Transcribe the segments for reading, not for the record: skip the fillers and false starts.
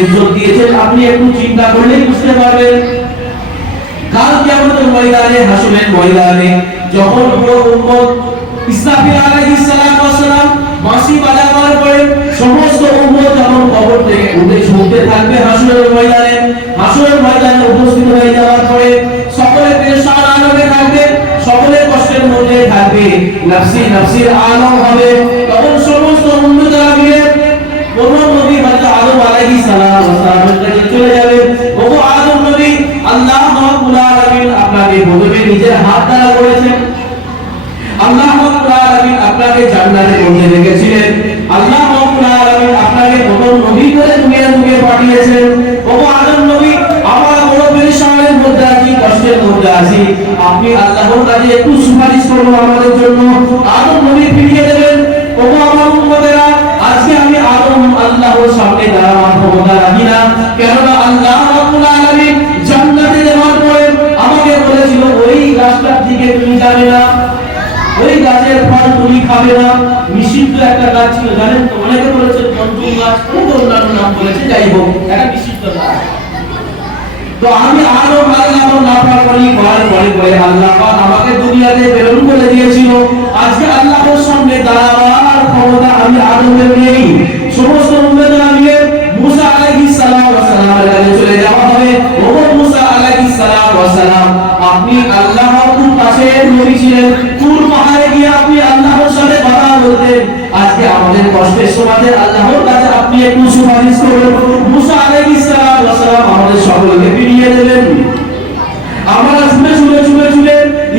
ইজ্জত দিয়েছেন আপনি একটু চিন্তা করলেই বুঝতে পারবেন। কাল কিয়ামতের ময়দানে, হাসরের ময়দানে যখন পুরো উম্মত ইসরাফিল আলাইহিস সালাতু ওয়াস সালাম বাঁশি বাজাবার পরে সমস্ত উম্মত যখন কবর থেকে উঠে শুনতে থাকবে হাসরের ময়দানে, হাসরের ময়দানে উপস্থিত হয়ে যাওয়ার পরে সকলে পেরেশান আলমে থাকবে, সকলে কষ্টের মধ্যে থাকবে, নফসি নফসির আলম হবে। তখন সমস্ত উম্মতরা মিলে প্রথম নবী হযরত আদম আলাইহিস সালাম ওয়াস সালামের কাছে চলে যাবে। ওগো আদম নবী, আল্লাহ রাব্বুল আলামিন আপনাকে প্রথমে নিজের হাত দ্বারা করেছেন, আল্লাহ রাব্বুল আলামিন আপনাকে জান্নাতের মধ্যে রেখেছিলেন, আল্লাহ রাব্বুল আলামিন আপনাকে প্রথম নবী করে দুনিয়ায় পাঠিয়েছেন। ওগো আদম নবী, আমরা বড় পেরেশানির মধ্যে আছি, কষ্টের মধ্যে আছি, আপনি আল্লাহর কাছে একটু সুপারিশ করুন আমাদের জন্য। আদম নবী ফিরিয়ে দেবেন। ওগো আমার উম্মতেরা, আজকে আমি আদম আল্লাহর সামনে দাঁড়াবার ক্ষমতা রাখি না, কেননা আল্লাহ রাব্বুল আলামিন জান্নাতে যাওয়ার পরে আমাকে বলেছিল ওই গাছটার দিকে তুমি যাবে না, ওই গাছের ফল তুমি খাবে না। নিষিদ্ধ একটা গাছ ছিল, জানেন তো? অনেকে বলেছে জন্তুর গাছ, অন্যান্য নাম বলেছে, যাই হোক একটা নিষিদ্ধ গাছ। তো আমি আদম আল্লাহর নাফরমানি করার পরে আল্লাহ পাক আমাকে দুনিয়াতে প্রেরণ করে দিয়েছিল। আজকে আল্লাহর সামনে দাঁড়াবার ক্ষমতা আমি আদমের নেই। সমস্ত উম্মতরা মিলে মুসা আলাইহিস সালাম ওয়াস সালামের কাছে চলে যাওয়া হবে। ও মুসা আলাইহিস সালাম ওয়াস সালাম, আপনি আল্লাহর কাছে নবী ছিলেন, তুর পাহাড়ে গিয়ে আপনি আল্লাহর সাথে কথা বলতেন। আজকে আমাদের কষ্টের সময় আল্লাহর কাছে আপনি একটু সুপারিশ করুন। মুসা আলাইহিস সালাম ওয়াস সালাম আমাদের সকলকে ফিরিয়ে দেবেন। আমরা শুনে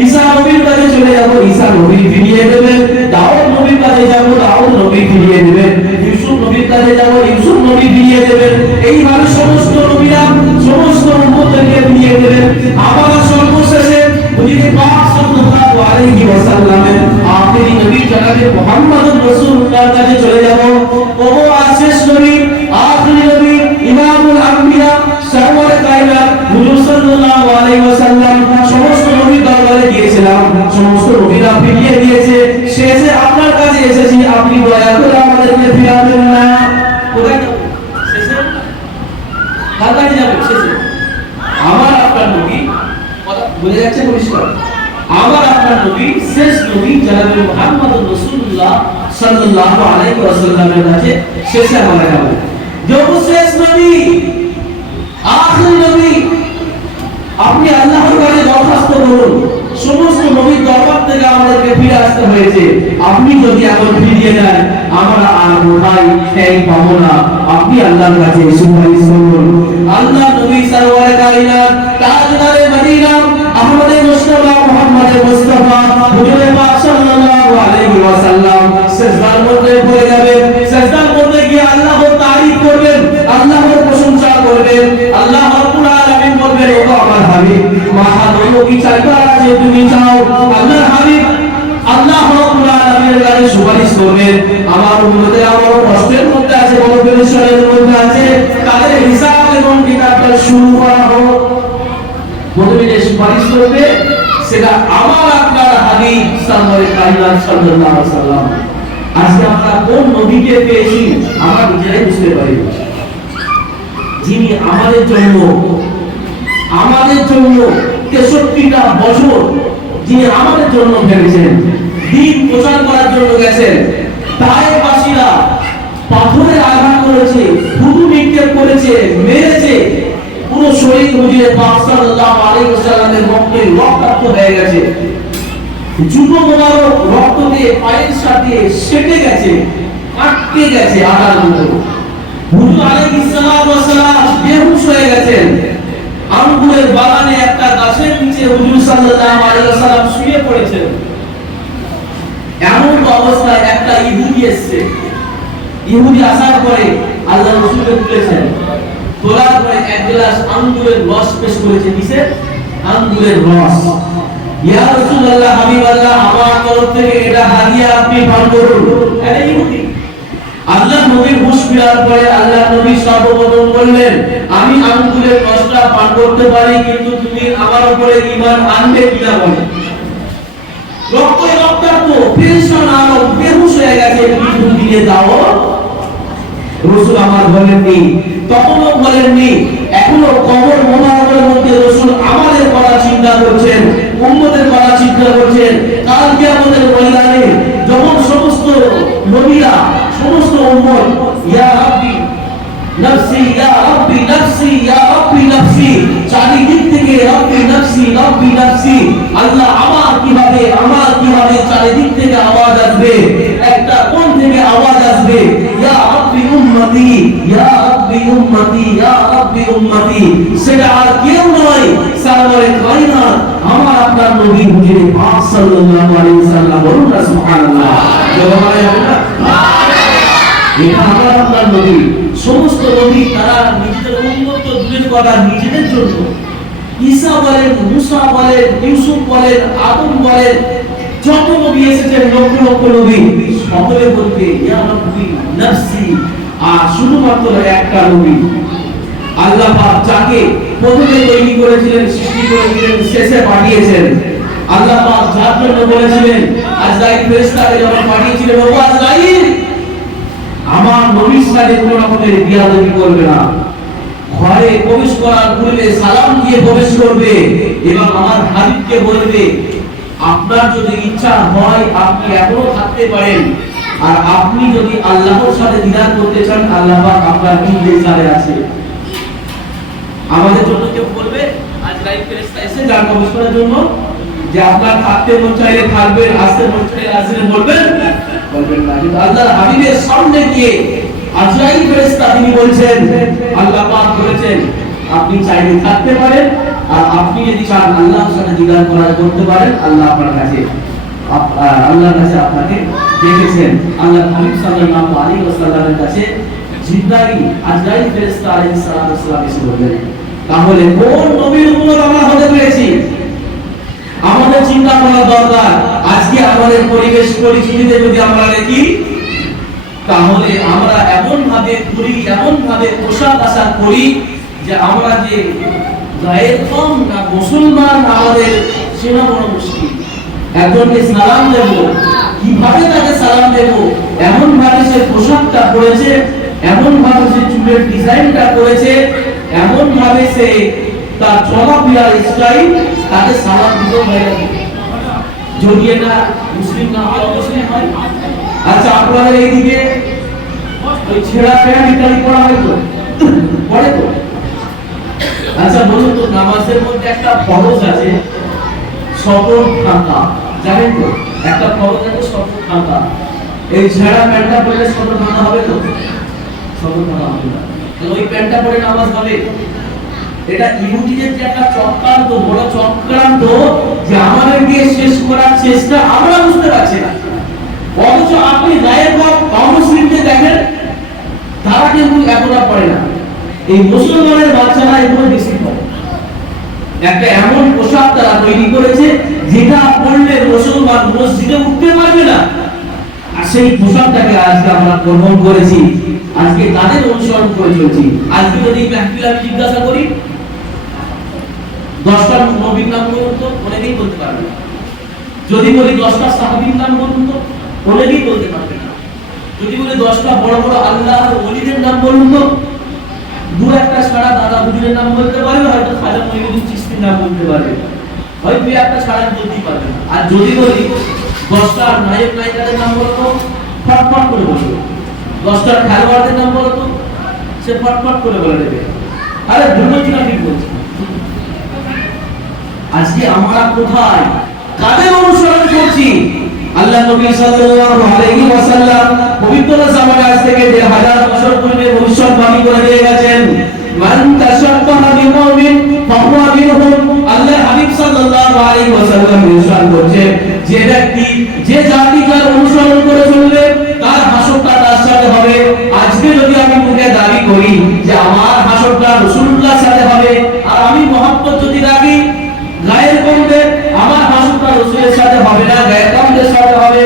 ঈসা নবীর কাছে চলে যাব, ঈসা নবী ফিরিয়ে দেবেন। দাউদ নবীর কাছে যাব, দাউদ নবী ফিরিয়ে দেবেন। ইউসুফ নবীর কাছে যাব, ইউসুফ নবী ফিরিয়ে দেবেন। এইভাবে সমস্ত নবীরা সমস্ত উম্মতকে ফিরিয়ে দেবেন। আমরা সর্বশেষে হুজুরে পাক সাল্লাল্লাহু আলাইহি ওয়াসাল্লামের আখেরি নবী জনাবে মুহাম্মদুর রাসূলুল্লাহর কাছে চলে যাব। ওগো শেষ নবী, আখেরি নবী, ইমামুল আম্বিয়া, সরওয়ারে কায়নাত হুজুর সাল্লাল্লাহু আলাইহি ওয়াসাল্লাম সমস্ত নবীর দরবারে গিয়েছিলাম, সমস্ত নবীরা ফিরিয়ে দিয়েছে। শেষে আপনার কাছে এসেছি, আপনি দয়া করে আমাদেরকে ফিরাবেন না। কোথায় যাব? শেষে কার কাছে যাব? শেষে আমার আপনার নবী, কথা বুঝে যাচ্ছে পরিষ্কার? আমার আপনার নবী, শেষ নবী জনাবে মুহাম্মদুর রাসূলুল্লাহ সাল্লাল্লাহু আলাইহি ওয়াসাল্লামের কাছে শেষে আমরা যাব। যখন শেষ নবী, আখির নবী, আপনি আল্লাহর কাছে দরখাস্ত করুন। সমস্ত নবীর দরবার থেকে আমাদেরকে ফিরে আসতে হয়েছে, আপনি যদি এখন ফিরিয়ে দেন আমরা আর কোথায় ঠেক পাবো না। আপনি আল্লাহর কাছে সুপারিশ করুন। আল্লাহ নবী সরওয়ারে কায়নাত, তাজদারে মদিনা, আহমদে মুস্তাফা, মুহাম্মদে মুস্তাফা হুজুরে পাক সাল্লাল্লাহু আলাইহি ওয়াসাল্লাম সিজদার মধ্যে পড়ে যাবেন। সিজদার মধ্যে গিয়ে আল্লাহর তারিফ করবেন, আল্লাহর প্রশংসা করবেন। আল্লাহ রাব্বুল আলামিন বলবেন, ওগো আমার হাবিব, মাহাদুর কি চাইবা যে তুমি চাও। আল্লাহর হাবিব আল্লাহ রাব্বুল আলামিনের কাছে সুপারিশ করবেন। আমার উম্মতেরা বড় কষ্টের মধ্যে আছে, বড় পেরেশানির মধ্যে আছে, তাদের হিসাব এবং কিতাবটা শুরু করা হোক। প্রথমে যে সুপারিশ করবে সেটা আমার আপনার হাবিব সরওয়ারে কায়নাত সাল্লাল্লাহু আলাইহি ওয়াসাল্লাম। আজকে আমরা কোন নবীকে পেয়েছি আমরা নিজেরাই বুঝতে পারি, যিনি আমাদের জন্য 63টা বছর যিনি আমাদের জন্য ভেবেছেন, দিন প্রচার করার জন্য গেছেন। তায়েফবাসীরা পাথরের আঘাত করেছে, থুতু নিক্ষেপ করেছে, মেরেছে, পুরো শরীর হুজুরে পাক সাল্লাল্লাহু আলাইহি ওয়াসাল্লামের রক্তে রক্তাক্ত হয়ে গেছে। জুতো মোবারক রক্ত দিয়ে পায়ের সাথে সেটে গেছে, আটকে গেছে আটার মতো। হুজুর আলাইহিস সালাতু ওয়াস সালাম বেহুশ হয়ে গেছেন। আঙ্গুরের বাগানে একটা গাছের নিচে হুজুর সাল্লাল্লাহু আলাইহি ওয়াসাল্লাম শুয়ে পড়েছেন। এমন অবস্থায় একটা ইহুদি এসেছে। ইহুদি আসার পরে আল্লাহ রাসূলকে তুলেছেন, তোলার পরে এক গ্লাস আঙ্গুরের রস পেশ করেছে। কিসে? আঙ্গুরের রস। ইয়া রাসূলুল্লাহ, হাবিবাল্লাহ, আমার তরফ থেকে এটা হাদিয়া, আপনি পান করুন। এটা ইহুদি। আল্লাহ নবীর হুঁশ ফেরার পরে আল্লাহ নবী সর্বপ্রথম বললেন, আমি আঙ্গুরের রসটা পান করতে পারি, কিন্তু তুমি আমার উপরে ঈমান আনবে কিনা বলো। রক্তে রক্তাক্ত, পেরেশান আলো, বেহুশ হয়ে গেছে, কিছু দিয়ে দাও। রাসূল আমার বলেননি, তখনও বলেননি, এখনো কবর মোনাজাতের মধ্যে রাসূল আমাদের কথা চিন্তা করছেন, উম্মতের কথা চিন্তা করছেন। কাল কিয়ামতের ময়দানে যখন সমস্ত নবীরা, সমস্ত উম্মত ইয়া রাব্বি নফসি ইয়া রাব্বি নফসি ইয়া রাব্বি নফসি, চারিদিক থেকে রাব্বি নফসি রাব্বি নফসি, আল্লাহ আমার কিভাবে চারিদিক থেকে আওয়াজ আসবে, একটা কোন থেকে আওয়াজ আসবে, ইয়া রাব্বি উম্মতি ইয়া রাব্বি উম্মতি ইয়া রাব্বি উম্মতি, সেটা আর কেউ নয় সারওয়ারে কায়নাত আমার আপনার নবী হুজুরে পাক সাল্লাল্লাহু আলাইহি ওয়াসাল্লাম। বলুন না সুবহানাল্লাহ, জবাব হবে না? এটা আমার আপনার নবী। সমস্ত নবী তারা নিজেদের উম্মত তো দূরের কথা, নিজেদের জন্য ঈসা বলেন, মুসা বলেন, ইউসুফ বলেন, আদম বলেন, যত নবী এসেছেন লক্ষ লক্ষ নবী, সকলে বলতে ইয়া রাব্বি নফসি। আর শুধুমাত্র একটা নবী আল্লাহ পাক যাকে প্রথমে তৈরি করেছিলেন, সৃষ্টি করেছিলেন, শেষে পাঠিয়েছেন, আল্লাহ পাক যার জন্য বলেছিলেন আজরাইল ফেরেশতাকে যখন পাঠিয়েছিলেন, ও আজরাইল আমার নবীর সাথে কোনো রকমের বিয়াদবি করবে না, ঘরে প্রবেশ করার পূর্বে সালাম দিয়ে প্রবেশ করবে এবং আমার হাবিবকে বলবে আপনার যদি ইচ্ছা হয় আপনি এখনো থাকতে পারেন, আর আপনি যদি আল্লাহর সাথে দিদার করতে চান আল্লাহ পাক আপনার নির্দেশে আছে। আমাদের জন্য কেউ বলবে আজরাইল ফেরেশতা এসে যান প্রবেশ করার জন্য যে আপনার থাকতে মন চাইলে থাকবেন, আসতে মন চাইলে আসবেন, বলবেন না? কিন্তু আল্লাহর হাবিবের সামনে গিয়ে আজরাইল ফেরেশতা তিনি বলছেন, আল্লাহ পাক বলেছেন আপনি চাইলে থাকতে পারেন, আর আপনি যদি চান আল্লাহর সাথে দিদার করতে পারেন, আল্লাহ আপনার কাছে আল্লাহর কাছে আপনাকে ডেকেছেন। আল্লাহর হাবিব সাল্লাল্লাহু আলাইহি ওয়াসাল্লামের কাছে জিবরাইল আজরাইল ফেরেশতা আলাইহিস সালাম এসে বললেন। তাহলে কোন নবীর উম্মত আমরা হতে পেরেছি? আমাদের চিন্তা করা দরকার। আজকে আমাদের পরিবেশ পরিস্থিতিতে যদি আমরা দেখি, তাহলে আমরা এমন ভাবে ঘুরি, এমন ভাবে পোশাক আশাক করি যে আমরা যে গায়ের কম না মুসলমান আমাদের চেনা বড় মুশকিল। একজনকে সালাম দেব, কিভাবে তাকে সালাম দেব, এমন ভাবে সে পোশাকটা পরেছে, এমন ভাবে সে চুলের ডিজাইনটা করেছে, এমন ভাবে সে তার চলাফেরার স্টাইল, তাকে সালাম দিতে হয় যদি এটা মুসলিম না হয়, অমুসলিম হয়। আচ্ছা আপনাদের এইদিকে ওই ছেঁড়া প্যান্ট ইত্যাদি পরা হয় তো, পরে তো? আচ্ছা বলুন তো, নামাজের মধ্যে একটা ফরজ আছে সতর থাকা, জানেন তো? একটা ফরজ আছে সতর থাকা। এই ছেঁড়া প্যান্টটা পরলে সতর থাকা হবে তো? সতর থাকা হবে না। ওই প্যান্টটা পরে নামাজ হবে? এটা ইহুদিদের যে একটা চক্রান্ত, বড় চক্রান্ত, যে আমাদেরকে শেষ করার চেষ্টা আমরা বুঝতে পারছি না। অথচ আপনি গায়ের পর অমুসলিমদের দেখেন, তারা কিন্তু এতটা পড়ে না। এই মুসলমানের বাচ্চারা এগুলো বেশি পড়ে। একটা এমন পোশাক তারা তৈরি করেছে যেটা পরলে মুসলমান মসজিদে উঠতে পারবে না, আর সেই পোশাকটাকে আজকে আমরা গ্রহণ করেছি, আজকে তাদের অনুসরণ করে চলছি। আজকে যদি মাহফিলে আমি জিজ্ঞাসা করি 10টা নবীর নাম বলুন তো, অনেকেই বলতে পারবে না। যদি বলি 10টা সাহাবীর নাম বলুন তো, অনেকেই বলতে পারবে না। যদি বলি 10টা বড় বড় আল্লাহর ওলিদের নাম বলুন তো, দু একটা ছাড়া দাদা হুজুরের নাম বলতে পারবে, হয়তো খাজা মঈনুদ্দিন চিশতির নাম বলতে পারবে, হয়তো দুই একটা ছাড়া বলতেই পারবে না। আর যদি বলি 10টা নায়ক নায়িকাদের নাম বলতো, ফটফট করে বলবে। 10টা খেলোয়াড়দের নাম বলতো, সে ফটফট করে বলে দেবে। আরে দুর্নীতিটা ঠিক বলছে। আজকে আমরা কোথায়, কাদের অনুসরণ করছি? আল্লাহ নবী সাল্লাল্লাহু আলাইহি ওয়াসাল্লাম পবিত্র জামানে আজ থেকে 1000 বছর পূর্বে ভবিষ্যৎবাণী করে দিয়ে গেছেন, মান তাশাব্বাহা বিকওমিন ফাহুয়া মিনহুম। আল্লাহ হাবিব সাল্লাল্লাহু আলাইহি ওয়াসাল্লাম ইরশাদ করেছেন, যে ব্যক্তি যে জাতিকার অনুসরণ করে চলবে তার হাসরটা তার সাথে হবে। আজকে যদি আমি মুখে দাবি করি যে আমার হাসরটা রাসূলুল্লাহর সাথে হবে, আর আমি মহব্বত যদি রাখি গায়ের কমবে, আমার হাসরটা রাসূলের সাথে হবে না, গায়ের কমদের সাথে হবে।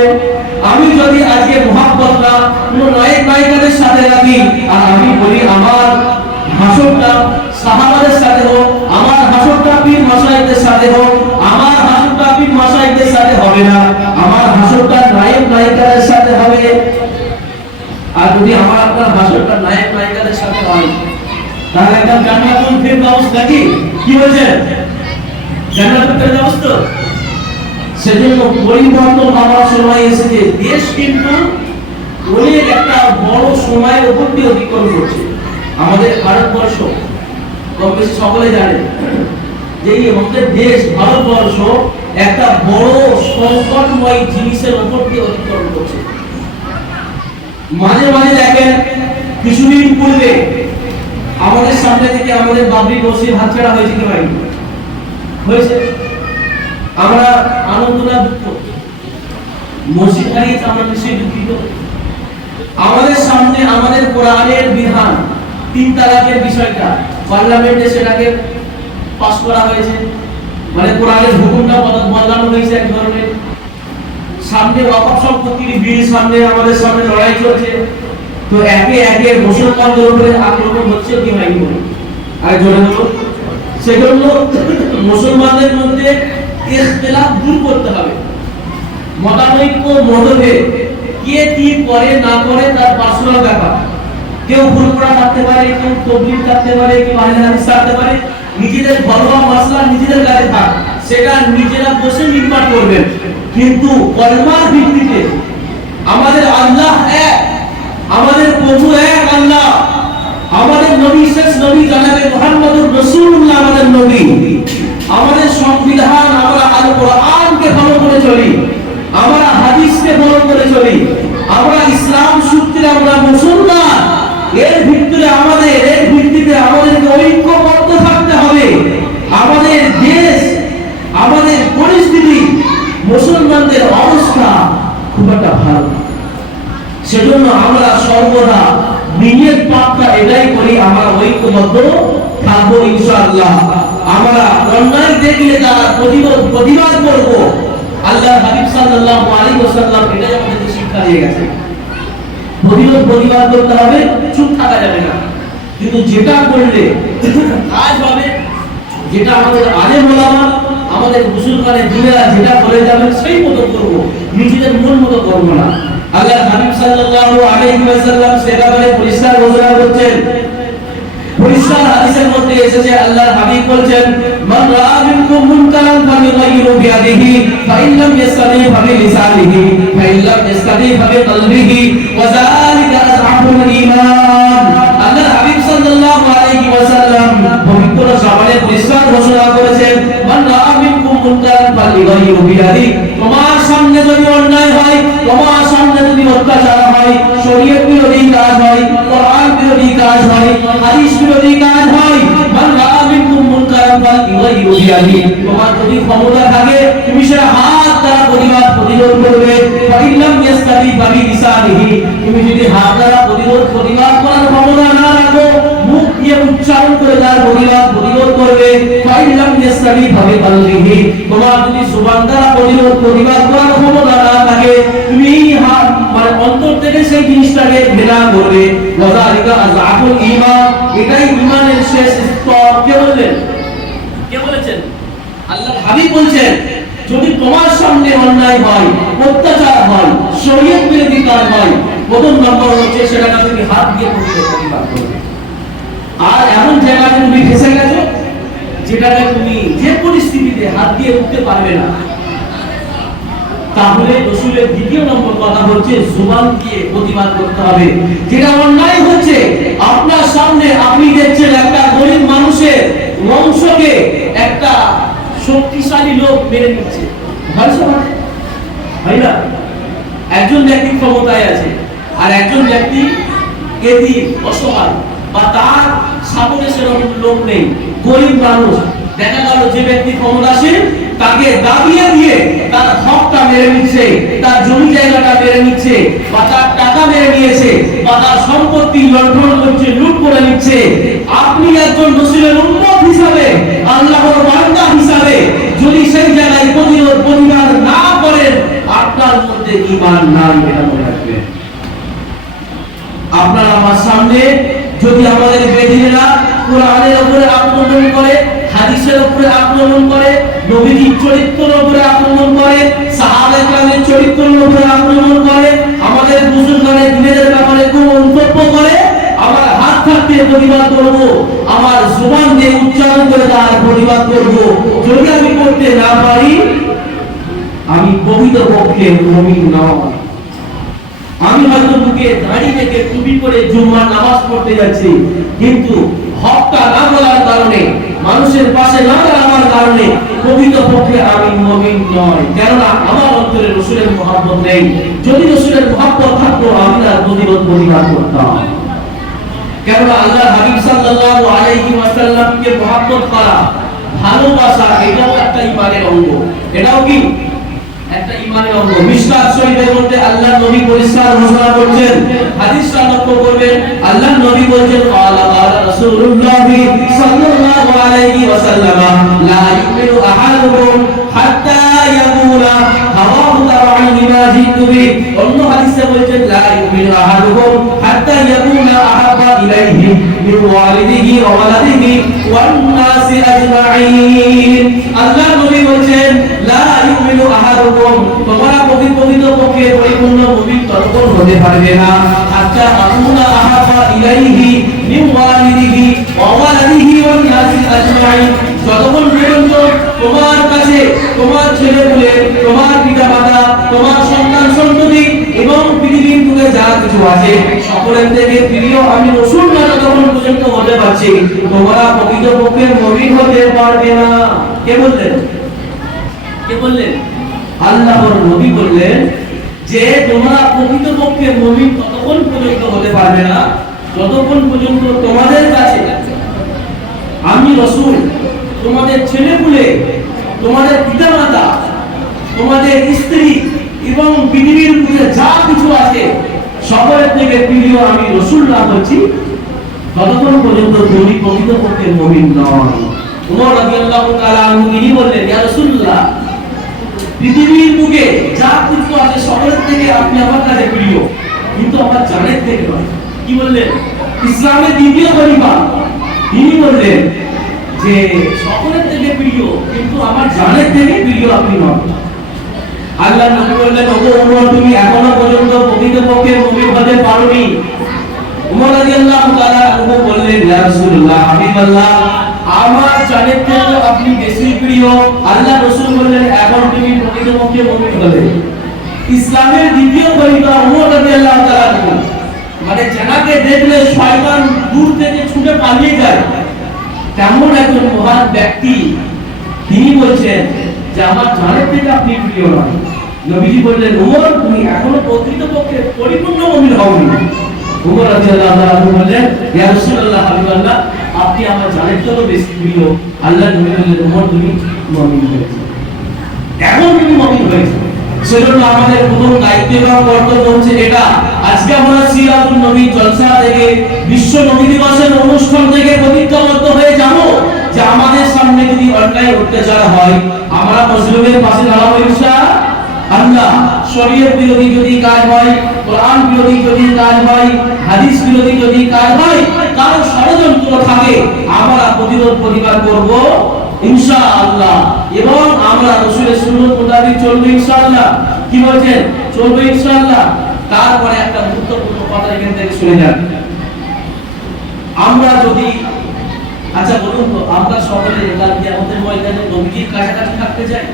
আমি যদি আজকে মহব্বত না কোন নায়ক নায়িকাদের সাথে রাখি, আর আমি বলি আমার হাসরটা সাহাবাদের সাথে হোক, আমার হাসরটা পীর মাশায়েখদের সাথে হোক, আমার হাসরটা পীর মাশায়েখদের সাথে হবে না, আমার হাসরটা নায়ক নায়িকাদের সাথে হবে। আর যদি আমার আপনার হাসরটা নায়ক নায়িকাদের সাথে হয়, তাহলে একটা জান্নাতুল ফেরদাউস নাকি কি বলছে জান্নাতুল ফেরদাউস তো। সেজন্য পরিবর্তন হওয়ার সময় এসেছে। দেশ কিন্তু অনেক একটা বড় সময়ের উপর দিয়ে অতিক্রম করছে। আমাদের ভারতবর্ষ কম বেশি সকলে জানে যে আমাদের দেশ ভারতবর্ষ একটা বড় সংকটময় জিনিসের উপর দিয়ে অতিক্রম করছে। মাঝে মাঝে দেখেন কিছুদিন পূর্বে আমাদের সামনে থেকে আমাদের বাবরি মসজিদ হাতছাড়া হয়েছে কি ভাই? হয়েছে। আমরা আনন্দ না দুঃখ? মসজিদ হারিয়েছে আমরা নিশ্চয়ই দুঃখিত। আমাদের সামনে আমাদের কোরআনের বিধান 3 তালাকের বিষয়টা পার্লামেন্টে সেটাকে পাস করা হয়েছে, মানে কোরআনের হুকুমটা বদলানো হয়েছে এক ধরনের। সামনে ওয়াকফ সম্পত্তির বিল, সামনে আমাদের সামনে লড়াই চলছে। তো একে একে মুসলমানদের উপরে আক্রমণ হচ্ছে কি ভাই? আর জোরে বলুন। সেজন্য মুসলমানদের মধ্যে ইখতিলাফ দূর করতে হবে। মতানৈক্য মতভেদ কে কি করে না করে তার পার্সোনাল ব্যাপার। কেউ ফুরফুরা থাকতে পারে, কেউ তাবলীগ থাকতে পারে, কেউ আহলে হাদিস থাকতে পারে। নিজেদের ঘরোয়া মাসলা নিজেদের কাছে থাক, সেটা নিজেরা বসে নির্মাণ করবেন। কিন্তু কলমার ভিত্তিতে আমাদের আল্লাহ এক, আমাদের প্রভু এক আল্লাহ, আমাদের নবী শেষ নবী জনাবে মুহাম্মদুর রাসূলুল্লাহ আমাদের নবী, আমাদের সংবিধান আমরা আল কোরআনকে ফলো করে চলি, আমরা হাদিসকে ফলো করে চলি, আমরা ইসলাম সূত্রে আমরা মুসলমান। এর ভিত্তিতে আমাদেরকে ঐক্যবদ্ধ থাকতে হবে। আমাদের দেশ, আমাদের পরিস্থিতি, মুসলমানদের অবস্থা খুব একটা ভালো। সেজন্য আমরা সর্বদা নিয়ত পাকটা এটাই করি, আমরা ঐক্যবদ্ধ থাকবো ইনশাআল্লাহ। আমরা অন্যায় দেখলে তার প্রতিবাদ করব। আল্লাহর হাবিব সাল্লাল্লাহু আলাইহি ওয়াসাল্লাম এটাই আমাদেরকে শিক্ষা দিয়ে গেছে। প্রতিবাদ করতে হবে, চুপ থাকা যাবে না। কিন্তু যেটা করলে কাজ হবে, যেটা আমাদের আলেম ওলামা, আমাদের মুসলমানের দিনেরা যেটা বলে যাবেন সেই মতো করব, নিজেদের মন মতো করব না। আল্লাহর হাবিব সাল্লাল্লাহু আলাইহি ওয়াসাল্লাম সে ব্যাপারে পরিষ্কার ঘোষণা করছেন। পরিষ্কার হাদিসের মধ্যে এসেছে, আল্লাহর হাবিব বলেছেন, মান রাআ মিনকুম মুনকারান ফালিগাইয়িরু বিয়াদিহি ফাইন লাম ইয়াসতাতি ফাবিলিসানিহি ফাইন লাম ইয়াসতাতি ফাবিকলবিহি ওয়া যালিকা আযআফুল ঈমান। আল্লাহর হাবিব সাল্লাল্লাহু আলাইহি ওয়াসাল্লাম পবিত্র জবানে পরিষ্কার ঘোষণা করেছেন, মান রাআ মিনকুম মুনকারান ফালিগাইয়িরু বিয়াদিহি, তোমার সামনে যদি অন্যায় হয়, তোমার সামনে যদি অত্যাচার হয়, শরীয়ত বিরোধী কাজ হয়, কোরআন বিরোধী কাজ হয়, হাদিস বিরোধী কাজ হয়, মান রাআ মিনকুম মুনকারান ফালিগাইয়িরু বিয়াদিহি, তোমার যদি ক্ষমতা থাকে তুমি সে হাত দ্বারা প্রতিরোধ করবে। ফাইন লাম ইয়াসতাতি ফাবিলিসানিহি, তুমি যদি হাত দ্বারা প্রতিবাদ করার ক্ষমতা না রাখো, মুখ দিয়ে উচ্চারণ করে তার প্রতিরোধ করবে। ফাইন লাম ইয়াসতাতি ফাবিকলবিহি, তোমার যদি জবান দ্বারা প্রতিবাদ করার ক্ষমতা না থাকে, তুমি মানে অন্তর থেকে সেই জিনিসটাকে ঘৃণা করবে। ওয়া যালিকা আযআফুল ঈমান, এটাই ঈমানের শেষ স্তর। কে বললেন? কে বলেছেন? আল্লাহর হাবিব বলছেন, যদি তোমার সামনে অন্যায় হয়, অত্যাচার হয়, শরীয়ত বিরোধী কাজ হয়, প্রথম নম্বর হচ্ছে সেটাকে তুমি হাত দিয়ে প্রতিবাদ করবে। আর এমন জায়গায় তুমি ফেসে গেছো যেটাকে তুমি যে পরিস্থিতিতে হাত দিয়ে উঠতে পারবে না, তাহলে রাসূলের দ্বিতীয় নম্বর কথা হচ্ছে জবান দিয়ে প্রতিবাদ করতে হবে। যেটা অন্যায় হচ্ছে আপনার সামনে, আপনি দেখছেন একটা গরিব মানুষের বংশকে একটা শক্তিশালী লোক মেরে নিচ্ছে, ভাই না? একজন ব্যক্তি ক্ষমতায় আছে আর একজন ব্যক্তি এদিন অসহায়, বা তার সামনে সেরকম লোক নেই, গরিব মানুষ। দেখা গেল যে ব্যক্তি ক্ষমতাসীন তাকে দাবিয়ে দিয়ে তার হকটা মেরে নিচ্ছে, তার জমি জায়গাটা মেরে নিচ্ছে, বা তার টাকা মেরে নিয়েছে, বা তার সম্পত্তি লুণ্ঠন করছে, লুট করে নিচ্ছে। আপনি একজন রাসূলের উম্মত হিসাবে, আল্লাহর বান্দা হিসাবে যদি সেই জায়গায় প্রতিবাদ না করেন, আপনার মধ্যে ঈমান নাই, এটা মনে রাখবেন। আপনার আমার সামনে যদি আমাদের বেদিনেরা কোরআনের উপরে আক্রমণ করে, হাদিসের উপরে আক্রমণ করে, নবীর চরিত্রের উপরে আক্রমণ করে, সাহাবায়ে কেরামের চরিত্রের উপরে আক্রমণ করে, আমাদের বুজুর্গদের দিনের ব্যাপারে কোন মন্তব্য করে, প্রতিবাদ করব, আমার জবান দিয়ে উচ্চারণ করে তার প্রতিবাদ করব। যদি আমি করতে না পারি, আমি প্রকৃতপক্ষে মুমিন নই। আমি হয়তো মুখে দাড়ি রেখে টুপি করে জুম্মার নামাজ পড়তে যাচ্ছি, কিন্তু হকটা না বলার কারণে, মানুষের পাশে না দাঁড়ানোর কারণে প্রকৃতপক্ষে আমি মুমিন নই। কেননা আমার অন্তরে রাসূলের মহব্বত নেই। যদি রাসূলের মহব্বত থাকতো, আমি তার প্রতিবাদ করতাম। কেননা আল্লাহ হাবিব সাল্লাল্লাহু আলাইহি ওয়াসাল্লামকে মহব্বত করা, ভালোবাসা, এটাও একটা ঈমানের অঙ্গ। এটাও কি একটা ঈমানের অঙ্গ। মিশকাত শরীফের মধ্যে আল্লাহর নবী পরিষ্কার ঘোষণা করছেন, হাদিসটা লক্ষ্য করবেন। আল্লাহর নবী বলেন, ক্বালা রাসূলুল্লাহ সাল্লাল্লাহু আলাইহি ওয়াসাল্লাম, লা ইউমিনু আহাদুকুম হাত্তা ইয়াকুলা হাওয়াহু তাবাআন লিমা জিতু বি। অন্য হাদিসে বলেন, লা ইউমিনু আহাদুকুম হাত্তা ইয়াকুনা আহাব্বা ইলাইহি মিন ওয়ালিদিহি ওয়া ওয়ালাদিহি ওয়ান নাসি আজমাইন। আল্লাহর নবী বলেন, লা ইউমিনু আহাদুকুম, তোমরা প্রকৃতপক্ষে পরিপূর্ণ মুমিন ততক্ষণ হতে পারবে না হাত্তা আকুনা আহাব্বা ইলাইহি মিন ওয়ালিদিহি ওয়া ওয়ালাদিহি ওয়ান নাসি আজমাইন, যতক্ষণ পর্যন্ত তোমার কাছে তোমার ছেলেপুলে, তোমার পিতামাতা, তোমার সন্তান সন্ততি এবং পৃথিবীর বুকে যা কিছু আছে সকলের থেকে প্রিয় আমি রাসূল না যতক্ষণ পর্যন্ত হতে পারছি, তোমরা প্রকৃতপক্ষে মুমিন হতে পারবে না। কে বললেন? কে বললেন? আল্লাহর নবী বললেন যে তোমরা প্রকৃতপক্ষে মুমিন ততক্ষণ পর্যন্ত হতে পারবে না যতক্ষণ পর্যন্ত তোমাদের কাছে আমি রাসূল, তোমাদের ছেলেপুলে, তোমাদের পিতামাতা, তোমাদের স্ত্রী এবং পৃথিবীর বুকে যা কিছু আছে সকলের থেকে প্রিয় আমি রাসূল না হচ্ছি, ততক্ষণ পর্যন্ত তুমি প্রকৃতপক্ষে মুমিন নয়। ওমর রাদিয়াল্লাহু তাআলা আনহু তিনি বললেন, ইয়া রাসূলুল্লাহ, পৃথিবীর বুকে যা কিছু আছে সকলের থেকে আপনি আমার কাছে প্রিয়, কিন্তু আমার জানের থেকে নয়। কি বললেন? ইসলামের দ্বিতীয় খলিফা তিনি বললেন যে সকলের থেকে প্রিয়, কিন্তু আমার জানের থেকে প্রিয় আপনি নন। আল্লাহ নবী বললেন, ওগো ওমর, তুমি এখনো পর্যন্ত প্রকৃতপক্ষে মুমিন হতে পারোনি। ওমর রাদিয়াল্লাহু তাআলা আনহু বললেন, ইয়া রাসূলুল্লাহ, হাবিবাল্লাহ, আমার জানের থেকে আপনি বেশি প্রিয়। আল্লাহ রাসূল বললেন, এখন তুমি প্রকৃতপক্ষে মুমিন হবে। ইসলামের দ্বিতীয় খলিফা ওমর রাদিয়াল্লাহু তাআলা আনহু, মানে যাকে দেখলে শয়তান দূর থেকে ছুটে পালিয়ে যায়, তেমন একজন মহান ব্যক্তি, তিনি বলছেন যে আমার জানের থেকে আপনি প্রিয় নয়। নবীজি বললেন, ওমর, তুমি এখনো প্রকৃতপক্ষে পরিপূর্ণ মুমিন হওনি। ওমর রাদিয়াল্লাহু তাআলা বললেন, ইয়া রাসূলুল্লাহ, হাবিবাল্লাহ, আপনি আমার জানের থেকে বেশি প্রিয়। আল্লাহ নবী বললেন, ওমর, তুমি মুমিন হয়েছো, এখন তুমি মুমিন হয়েছো। সেজন্য আমাদের প্রথম দায়িত্ব এবং কর্তব্য হচ্ছে এটা। আজকে আমরা সিরাতুন নবী জলসা থেকে, বিশ্ব নবী দিবসের অনুষ্ঠান থেকে প্রতিজ্ঞাবদ্ধ হয়ে যাব যে আমাদের সামনে যদি অন্যায় অত্যাচার হয়, আমরা মুসলিমের পাশে দাঁড়াবো ইনশাআল্লাহ। শরীয়ত বিরোধী যদি কাজ হয়, কোরআন বিরোধী যদি কাজ হয়, হাদিস বিরোধী যদি কাজ হয়, কারো ষড়যন্ত্র থাকে, আমরা প্রতিবাদ করব ইনশাআল্লাহ। এবং আমরা রাসূলের সুন্নাত মোতাবেক চলবো ইনশাআল্লাহ। কি বলছেন? চলবো ইনশাআল্লাহ। তারপরে একটা গুরুত্বপূর্ণ কথা এখান থেকে শুনে যান। আমরা যদি, আচ্ছা বলুন তো, আমরা সকলে কাল কিয়ামতের ময়দানে নবীজির কাছাকাছি থাকতে চাই?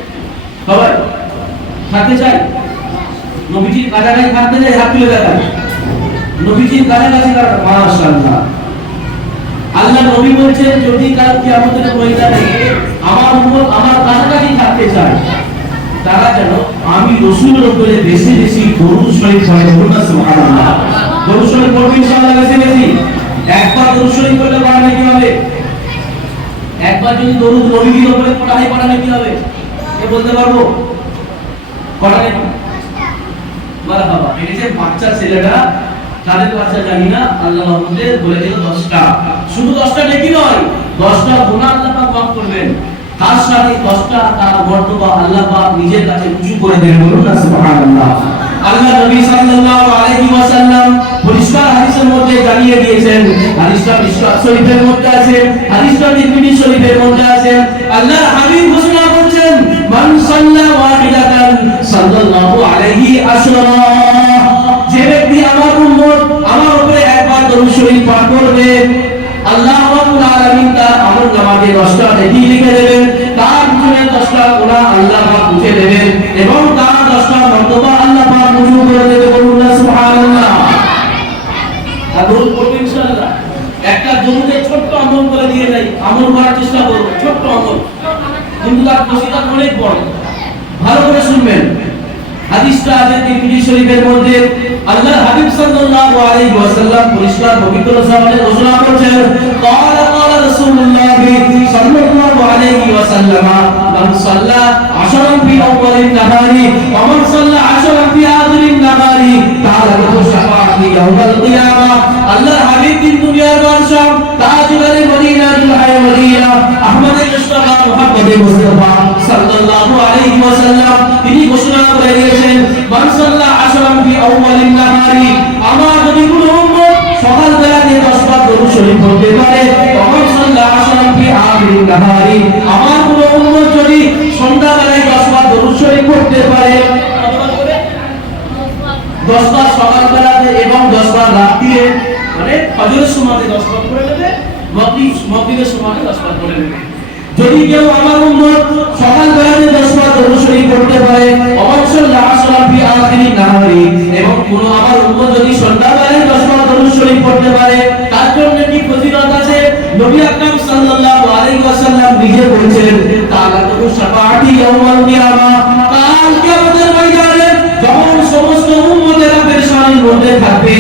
সবাই থাকতে চাই? নবীজির কাছাকাছি থাকতে চাই? হাত তুলে দেখান। নবীজির কাছাকাছি থাকতে, মাশাআল্লাহ। আল্লাহ নবী বলছেন, যদি কাল কিয়ামতের ময়দানে আমার উম্মত আমার কাছাকাছি থাকতে চায়, তারা যেন আমি রাসূলের উপরে বেশি বেশি দরুদ শরীফ পড়ে। বলুন সুবহানাল্লাহ। দরুদ শরীফ পড়বেন ইনশাআল্লাহ বেশি বেশি। একবার দরুদ শরীফ পড়লে পারলে কি হবে? একবার যদি দরুদ নবীর উপরে পড়ালে কি হবে? কে বলতে পারবো? পড়ালে মারহাবা। এই যে বাচ্চা ছেলেটা, তাদের বাচ্চা জানি না, আল্লাহ আমাদের বলে দিল 10টা। শুধু 10টা নেকি নয়, 10টা গুনাহ আল্লাহ পাক মাফ করবেন। তার সাথে 10টা তার মর্তবা আল্লাহ পাক নিজের কাছে উঁচু করে দেন। বলুন না সুবহানাল্লাহ। আল্লাহ নবী সাল্লাল্লাহু আলাইহি ওয়াসাল্লাম পরিষ্কার হাদিসের মধ্যে জানিয়ে দিয়েছেন, হাদিসটা মিশকাত শরীফের মধ্যে আছে, হাদিসটা তিরমিজি শরীফের মধ্যে আছে। আল্লাহর হাবিব ঘোষণা করেছেন, মান সাল্লা ওয়াহিদাতান সাল্লাল্লাহু আলাইহি আশরা। যে ব্যক্তি আমার উম্মত আমার উপরে একবার দরুদ শরীফ পাঠ করবে, আল্লাহ রাব্বুল আলামিন তার আমলনামাতে 10টা নেকি লিখে দেবেন, তার পিছনে 10টা গুনাহ আল্লাহ পাক মুছে দেবেন এবং তার 10টা মর্তবা আল্লাহ পাক মুছে করে দেবেন। বলুন না সুবহানাল্লাহ। আদুল করবেন ইনশাআল্লাহ। একটা জমিতে ছোট্ট আমল করে দিয়ে যাই, আমল করার চেষ্টা করব, ছোট্ট আমল, কিন্তু তার ফজিলত অনেক বড়। ভালো করে শুনবেন। হাদিসটা আছে তিরমিজি শরীফের মধ্যে। আল্লাহর হাবিব সাল্লাল্লাহু আলাইহি ওয়াসাল্লাম পরিষ্কার পবিত্র সাহাবায়ে ঘোষণা করেছেন, ক্বালা ক্বালা রাসূলুল্লাহ সাল্লাল্লাহু আলাইহি ওয়াসাল্লাম, মান সাল্লা আশরান ফি আউয়ালিন নাহারি ওয়া মান সাল্লা আশরান ফি আখিরিন নাহারি তাআলা লাহু শাফাআতি ইয়াউমাল কিয়ামাহ। আল্লাহর হাবিব দিন দুনিয়ার বাদশা, তাজুল মদিনাতুল হায় মদিনা, আহমদ মুস্তাফা মুহাম্মদ মুস্তাফা সাল্লাল্লাহু আলাইহি ওয়াসাল্লাম তিনি ঘোষণা করে দিয়েছেন, মান সাল্লা আশরান ফি আউয়ালিন নাহারি, আমার যদি কোনো উম্মত সকাল বেলাতে 10 বার দরুদ শরীফ পড়তে পারে, মান সাল্লা আশরান ফি আখিরিন নাহারি, আমার কোনো উম্মত যদি সন্ধ্যা বেলায় 10 বার দরুদ শরীফ পড়তে পারে, 10 বার সকাল বেলাতে এবং 10 বার রাতে, মানে ফজরের সময়তে 10 বার পড়ে নেবে, মাগরিবের সময়তে 10 বার পড়ে নেবে। যদি কেউ আমার উম্মত সকাল বেলাতে 10 বার দরুদ শরীফ পড়তে পারে, অবশ্যই আশরান ফি আখিরিন নাহারি, এবং কোন আমার উম্মত যদি সন্ধ্যা বেলায় 10 বার দরুদ শরীফ পড়তে পারে, তার জন্য কি ফজিলত আছে? নবী আকরাম সাল্লাল্লাহু আলাইহি ওয়াসাল্লাম নিজে বলেছেন, তাআলা লাহু শাফাআতি ইয়াউমাল কিয়ামাহ, কাল কিয়ামতের ময়দানে যখন সমস্ত উম্মতেরা পেরেশানির মধ্যে থাকবে,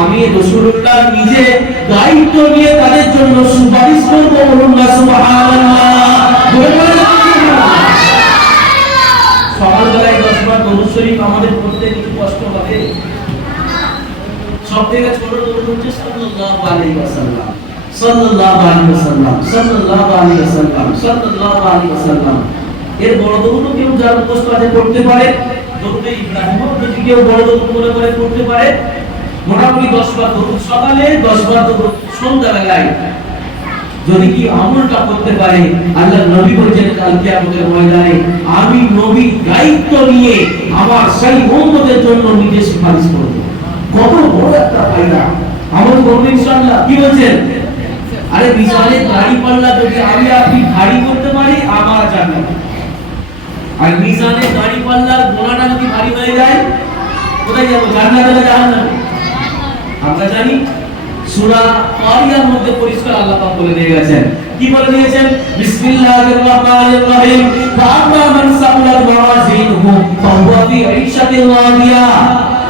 আমি রাসূলুল্লাহ নিজে দায়িত্ব নিয়ে তাদের জন্য সুপারিশ করব। বলুন না সুবহানাল্লাহ। সকালবেলায় 10 বার দরুদ শরীফ আমাদের পড়তে একটু কষ্ট হবে। সবথেকে ছোট দরুদ হচ্ছে সাল্লাল্লাহু আলাইহি ওয়াসাল্লাম, সাল্লাল্লাহু আলাইহি ওয়াসাল্লাম, সাল্লাল্লাহু আলাইহি ওয়াসাল্লাম, সাল্লাল্লাহু আলাইহি ওয়াসাল্লাম। এর বড় দরুদও কেউ যার মুখস্থ আছে পড়তে পারে, দরুদ ইব্রাহিমও যদি কেউ বড় দরুদ মনে করে পড়তে পারে। মোটামুটি 10 বার দরুদ সকালে, 10 বার দরুদ সন্ধ্যাবেলায় যদি কি আমলটা করতে পারে, আল্লাহ নবী বলেছেন কাল কিয়ামতের ময়দানে আমি নবী দায়িত্ব নিয়ে আমার সেই উম্মতের জন্য নিজে সুপারিশ করব। কত বড় একটা ফায়দা! আমল করব ইনশাআল্লাহ। কি বলছেন? আরে মিজানে গাড়ি পাল্লা যদি আমি আপনি ভারী করতে পারি, আমার জান্নাত। আর মিজানে গাড়ি পাল্লার গোনাটা যদি ভারী হয়ে যায়, কোথায় যাব? জান্নাতে না জাহান্নামে? আমরা জানি সূরা কারিয়ার মধ্যে পরিষ্কার আল্লাহ পাক বলে দিয়ে গেছেন। কি বলে দিয়েছেন? বিসমিল্লাহির রহমানির রহিম, ফাআম্মা মান সাকুলাত মাওয়াজিনুহু ফাহুয়া ফি ঈশাতিন রাদিয়া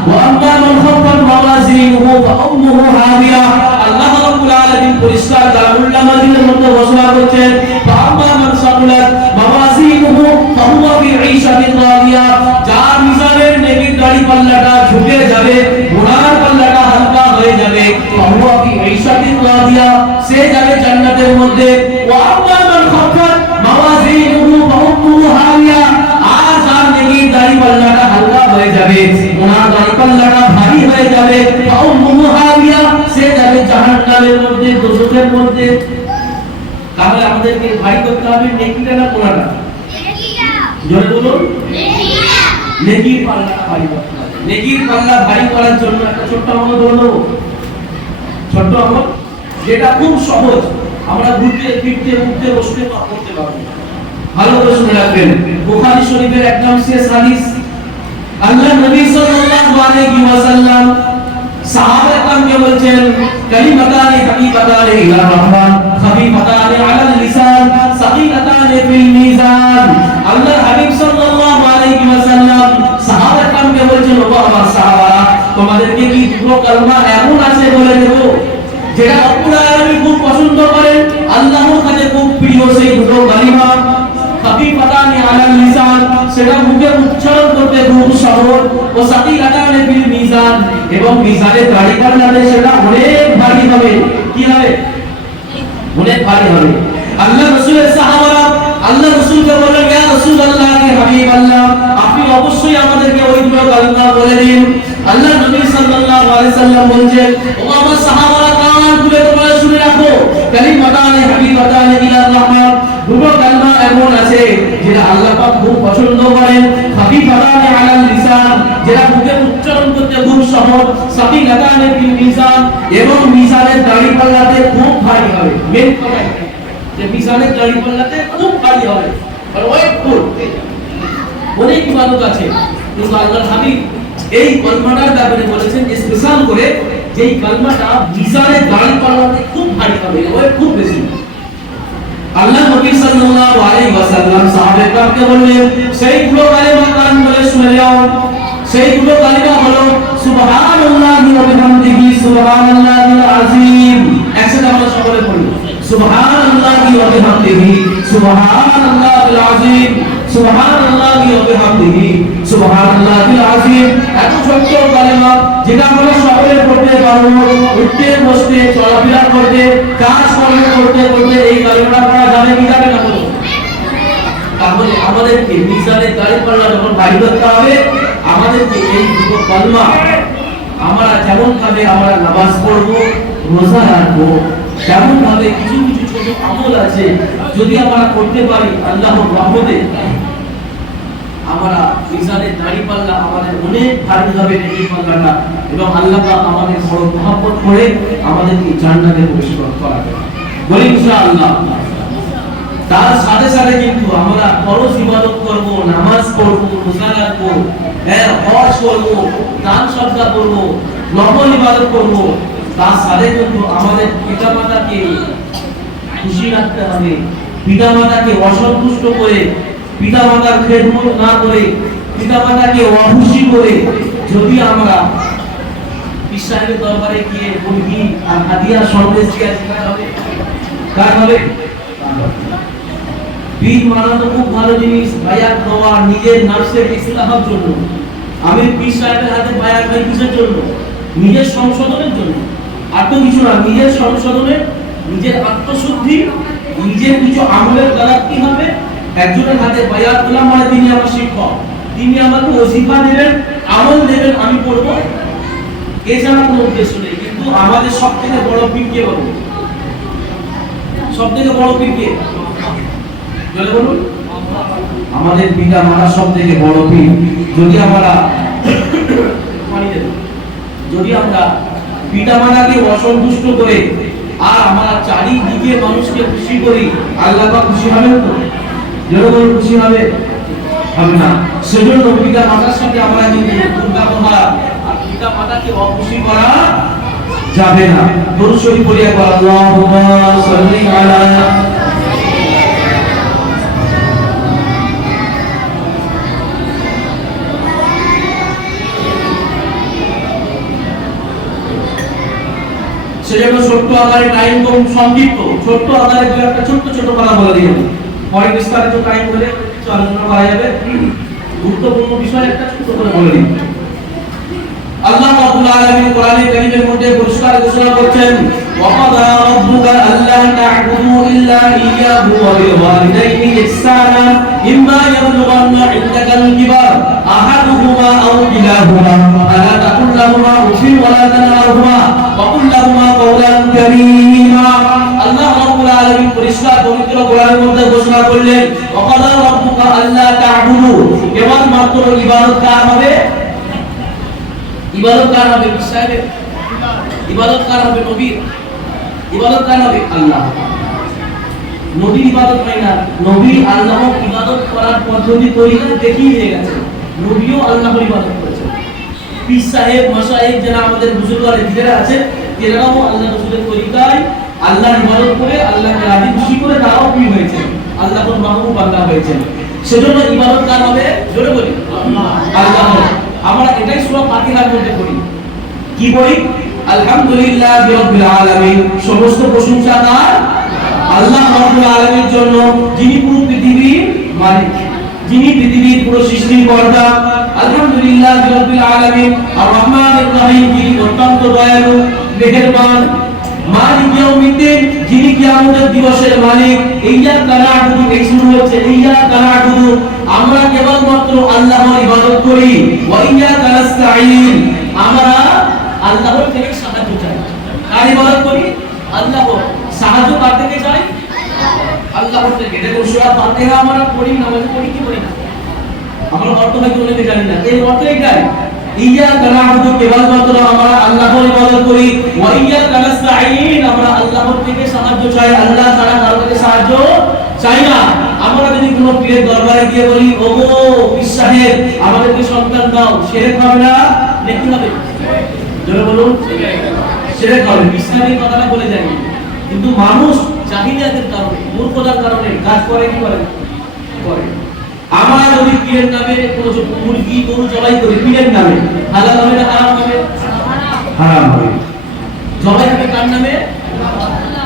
ওয়া আম্মা মান খাফফাত মাওয়াজিনুহু ফাউম্মুহু হাবিয়া। আল্লাহ রাব্বুল আলামিন পরিষ্কার কালামুল মাজিদের মধ্যে ঘোষণা করেছেন, ফাআম্মা মান সাকুলাত মাওয়াজিনুহু ফাহুয়া ফি ঈশাতিন রাদিয়া, যার মিজানের নেকির দাড়ি পাল্লাটা ঝুঁকে যাবে, গুনার পাল্লাটা হালকা হয়ে যাবে, ফাহুয়া ফি ঈশাতিন রাদিয়া, সে যাবে জান্নাতের মধ্যে। ওয়া আম্মা মান খাফফাত মাওয়াজিনুহু ফাউম্মুহু হাবিয়া, আর যার নেকির দাড়ি পাল্লাটা হালকা হয়ে যাবে, গুনার দাড়ি পাল্লাটা ভারী হয়ে যাবে, ফাউম্মুহু হাবিয়া, সে যাবে জাহান্নামের মধ্যে, দোজখের মধ্যে। তাহলে আমাদেরকে ভারী করতে হবে নেকিটা না গুনাহটা? নেকিটা। জোরে বলুন, নেকিটা। নেকির পাল্লা ভারী করতে হবে। নেকির পাল্লা ভারী করার জন্য একটা ছোট্ট আমল বলবো, ছোট্ট আমল যেটা খুব সহজ, আমরা ঘুরতে ফিরতে উঠতে বসতে করতে পারবো। ভালো করে শুনে রাখবেন। বুখারী শরীফের একদম শেষ হাদিস, আল্লাহ নবী সাল্লাল্লাহু আলাইহি ওয়াসাল্লাম সাহাবায়ে কেরামকে বলছেন, কালিমাতানি হাবিবাতানি ইলা রহমান খাফিফাতানি আলাল লিসান সাকিলাতানি ফিল মিজান। আল্লাহর হাবিব সাল্লাল্লাহু আলাইহি ওয়াসাল্লাম সাহাবায়ে কেরামকে বলছেন, ও আমার সাহাবারা, তোমাদেরকে কি দুটো কালমা এমন আছে বলে দেব যেটা রব্বুল আলামিন খুব পছন্দ করেন, আল্লাহর কাছে খুব প্রিয়, সেই দুটো কালিমা খাফিফাতানি আলাল লিসান, সেটা মুখে উচ্চারণ করতে খুব সহজ, ও সাকিলাতানি ফিল মিজান, এবং মিজানে দাঁড়ি পাল্লাতে সেটা অনেক ভারী হবে। কি হবে? অনেক ভারী হবে। আল্লাহ রাসূলের সাহাবারা আল্লাহ রাসূলকে বললেন, ইয়া রাসূলুল্লাহ, হে হাবিবাল্লাহ, আপনি অবশ্যই আমাদেরকে ওই দুটো কালিমা বলে দিন। আল্লাহ নবী সাল্লাল্লাহু আলাইহি সাল্লাম বলেন, ও আমার সাহাবারা, কান খুলে তোমরা শুনে রাখো, কালিমাতানি হাবিবাতানি ইলা রহমান, দুটো কালিমা এমন আছে যেটা আল্লাহ পাক খুব পছন্দ করেন, খাফিফাতানি আলাল লিসান, যেটা মুখে উচ্চারণ করতে খুব সহজ, সাকিলাতানি ফিল মিজান, এবং মিজানের দাঁড়িপাল্লাতে খুব ভারী হবে। মেন কথা যে মিজানের দাঁড়িপাল্লাতে খুব ভারী হবে, আর ওয়েটফুল। অনেক ইবাদত আছে, কিন্তু আল্লাহর হাবিব এই কলমাটার ব্যাপারে বলেছেন স্পেশাল করে, যেই কলমাটা মিজানের দাঁড়িপাল্লাতে খুব ভারী হবে, ওয়েট খুব বেশি। আল্লাহ নবী সাল্লাল্লাহু আলাইহি ওয়াসাল্লাম সাহাবায়ে কেরামকে বললেন, সেইগুলো কালিমা কান বলে শুনে যাও। সেইগুলো কালিমা হলো সুবহানাল্লাহি ওয়া বিহামদিহি সুবহানাল্লাহিল আযীম। একসাথে আমরা সকলে পড়ি, সুবহানাল্লাহি ওয়া বিহামদিহি সুবহানাল্লাহিল আযীম, সুবহানাল্লাহি ওয়া বিহামদিহি সুবহানাল্লাহিল আযীম। এত ছোট্ট কালিমা যেটা আমরা সকলে পড়তে পারবো, উঠতে বসতে চলাফেরা করতে কাজ কর্ম করতে করতে এই কালিমাটা পড়া যাবে কি যাবে না বলো? তাহলে আমাদেরকে মিজানের দাঁড়িপাল্লা যখন ভারী করতে হবে, আমাদেরকে এই দুটো কালিমা আমরা যেমন ভাবে আমরা নামাজ পড়বো, রোজা রাখবো, তেমন ভাবে কিছু কিছু ছোট আমল আছে, যদি আমরা করতে পারি আল্লাহর রহমতে আমরা মিজানের দাঁড়িপাল্লা আমাদের অনেক ভারী হবে এই পাল্লাটা, এবং আল্লাহ পাক আমাদের বড় মহব্বত করে আমাদেরকে জান্নাতে প্রবেশ করাবে, বলি ইনশাআল্লাহ। তার সাথে সাথে কিন্তু আমরা ফরজ ইবাদত করব, নামাজ পড়ব, রোজা রাখবো, হজ করব, দান সদকা করব, নফল ইবাদত করব, তার সাথে কিন্তু আমাদের পিতামাতাকে খুশি রাখতে হবে। পিতামাতাকে অসন্তুষ্ট করে, পিতামাতার খেদমত না করে, পিতামাতাকে অখুশি করে যদি আমরা পীর সাহেবের দরবারে গিয়ে মুরগি আর হাদিয়া সন্দেশ দিয়ে হবে, কার হবে? বীর মানানো খুব ভালো জিনিস, বায়াত দেওয়া নিজের নার্সের ইসলাহের জন্য। আমি পীর সাহেবের হাতে বায়াত হই কিসের জন্য? নিজের সংশোধনের জন্য, আর তো কিছু না। নিজের সংশোধনের, নিজের আত্মশুদ্ধি, নিজের কিছু আমলের গালাতি হবে। একজনের হাতে বায়াত হলাম মানে তিনি আমার শিক্ষক, তিনি আমাকে ওজিফা দেবেন, আমল দেবেন, আমি পড়বো, এছাড়া কোনো উদ্দেশ্য নেই। কিন্তু আমাদের সব থেকে বড় পীর কে বলবো? সব থেকে বড় পীর কে বলুন? আমাদের পিতা মাতা সব থেকে বড় পীর। যদি আমরা পিতা মাতাকে অসন্তুষ্ট করে আর আমরা চারিদিকে মানুষকে খুশি করি, আল্লাহ পাক খুশি হবেন তো? জনগণ খুশি হবে? হবে না। সেজন্য পিতা মাতার সাথে আমরা কিন্তু দুর্ব্যবহার আর পিতা মাতাকে অখুশি করা যাবে না। দরুদ শরীফ পড়ি একবার, আল্লাহুম্মা সাল্লি আলা। সেজন্য ছোট্ট আকারে টাইম কম সংক্ষিপ্ত, ছোট্ট আকারে দু একটা ছোট্ট ছোট কথা বলে দিও, পরে বিস্তারিত টাইম হলে কিছু আলোচনা করা যাবে। গুরুত্বপূর্ণ বিষয় একটা ছোট্ট করে বলে দিই। আল্লাহ রাব্বুল আলামিন কোরআনে কারীমের মধ্যে পরিষ্কার ঘোষণা করছেন, ওয়াকাদা রাব্বুকা আল্লা তা'বুদু ইল্লা ইয়্যাহু ওয়া বিল ওয়ালিদাইনি ইহসানা ইম্মা ইয়াবলুগান্না ইনদাকাল কিবার আহাদুহুমা আও কিলাহুমা ফালা তাকুল লাহুমা উফিন ওয়া লা তানহারহুমা ওয়া কুল লাহুমা কাওলান কারীমা। আল্লাহ রাব্বুল আলামিন পরিষ্কার পবিত্র কোরআনের মধ্যে ঘোষণা করলেন, ওয়াকাদা রাব্বুকা আল্লা তা'বুদু, কেবলমাত্র ইবাদত কার হবে? ইবাদত কার হবে? সাহেবের। ইবাদত কার হবে? নবীর। ইবাদত কার হবে? আল্লাহ। নবীর ইবাদত হয় না, নবী আল্লাহর ইবাদত করার পদ্ধতি তরিকা দেখিয়ে দিয়ে গেছে, নবীও আল্লাহর ইবাদত করেছেন। পীর সাহেব, মাশায়েখ যারা আমাদের বুজুর্গরা দিকেরা আছে, তারাও আল্লাহ রাসূলের তরিকায় আল্লাহর ইবাদত করে, আল্লাহকে রাজি খুশি করে তারাও পীর হয়েছেন, আল্লাহর মাহবুব বান্দা হয়েছেন। সেজন্য ইবাদত কার হবে? জোরে বলি, আল্লাহ। আমরা এটাই সূরা ফাতিহার মধ্যে পড়ি, কি পড়ি? আলহামদুলিল্লাহি রাব্বিল আলামিন, সমস্ত প্রশংসা তার আল্লাহ রাব্বুল আলামিনের জন্য, যিনি পুরো পৃথিবীর মালিক, যিনি পৃথিবীর পুরো সৃষ্টির কর্তা। আলহামদুলিল্লাহি রাব্বিল আলামিন আর রহমানির রহিম, যিনি অত্যন্ত দয়ালু মেহেরবান। মালিক ইয়াউমিদ্দিন, যিনি কিয়ামতের দিবসের মালিক। ইয়্যাকা না'বুদু, এই শুরু হচ্ছে ইয়্যাকা না'বুদু, আমরা কেবলমাত্র আল্লাহর ইবাদত করি। ওয়া ইয়্যাকা নাস্তাঈন, আমরা আল্লাহর থেকে সাহায্য চাই। কার ইবাদত করি? আল্লাহর। সাহায্য কার থেকে চাই? আল্লাহর থেকে। দেখুন সূরা ফাতিহা আমরা পড়ি, নামাজে পড়ি কি পড়ি না, আমরা অর্থ হয়তো অনেকে জানি না। এর অর্থ এটাই, ইয়্যাকা না'বুদু, কেবলমাত্র আমরা আল্লাহর ইবাদত করি, ওয়া ইয়্যাকা নাস্তাঈন, আমরা আল্লাহর থেকে সাহায্য চাই, আল্লাহ ছাড়া কারো থেকে সাহায্য চাই না। আমরা যদি কোনো পীরের দরবারে গিয়ে বলি, ওগো পীর সাহেব আমাদেরকে সন্তান দাও, শিরক হবে না? নাকি হবে? জোরে বলুন, শিরক হবে। পীর সাহেবের কথাটা বলে যাই, কিন্তু মানুষ জাহিলিয়াতের কারণে, মূর্খতার কারণে কাজ করে কি করে? করে। আমরা যদি পীরের নামে কোনো মুরগি গরু জবাই করি পীরের নামে, হালাল হবে না হারাম হবে? হারাম হবে। জবাই হবে কার নামে?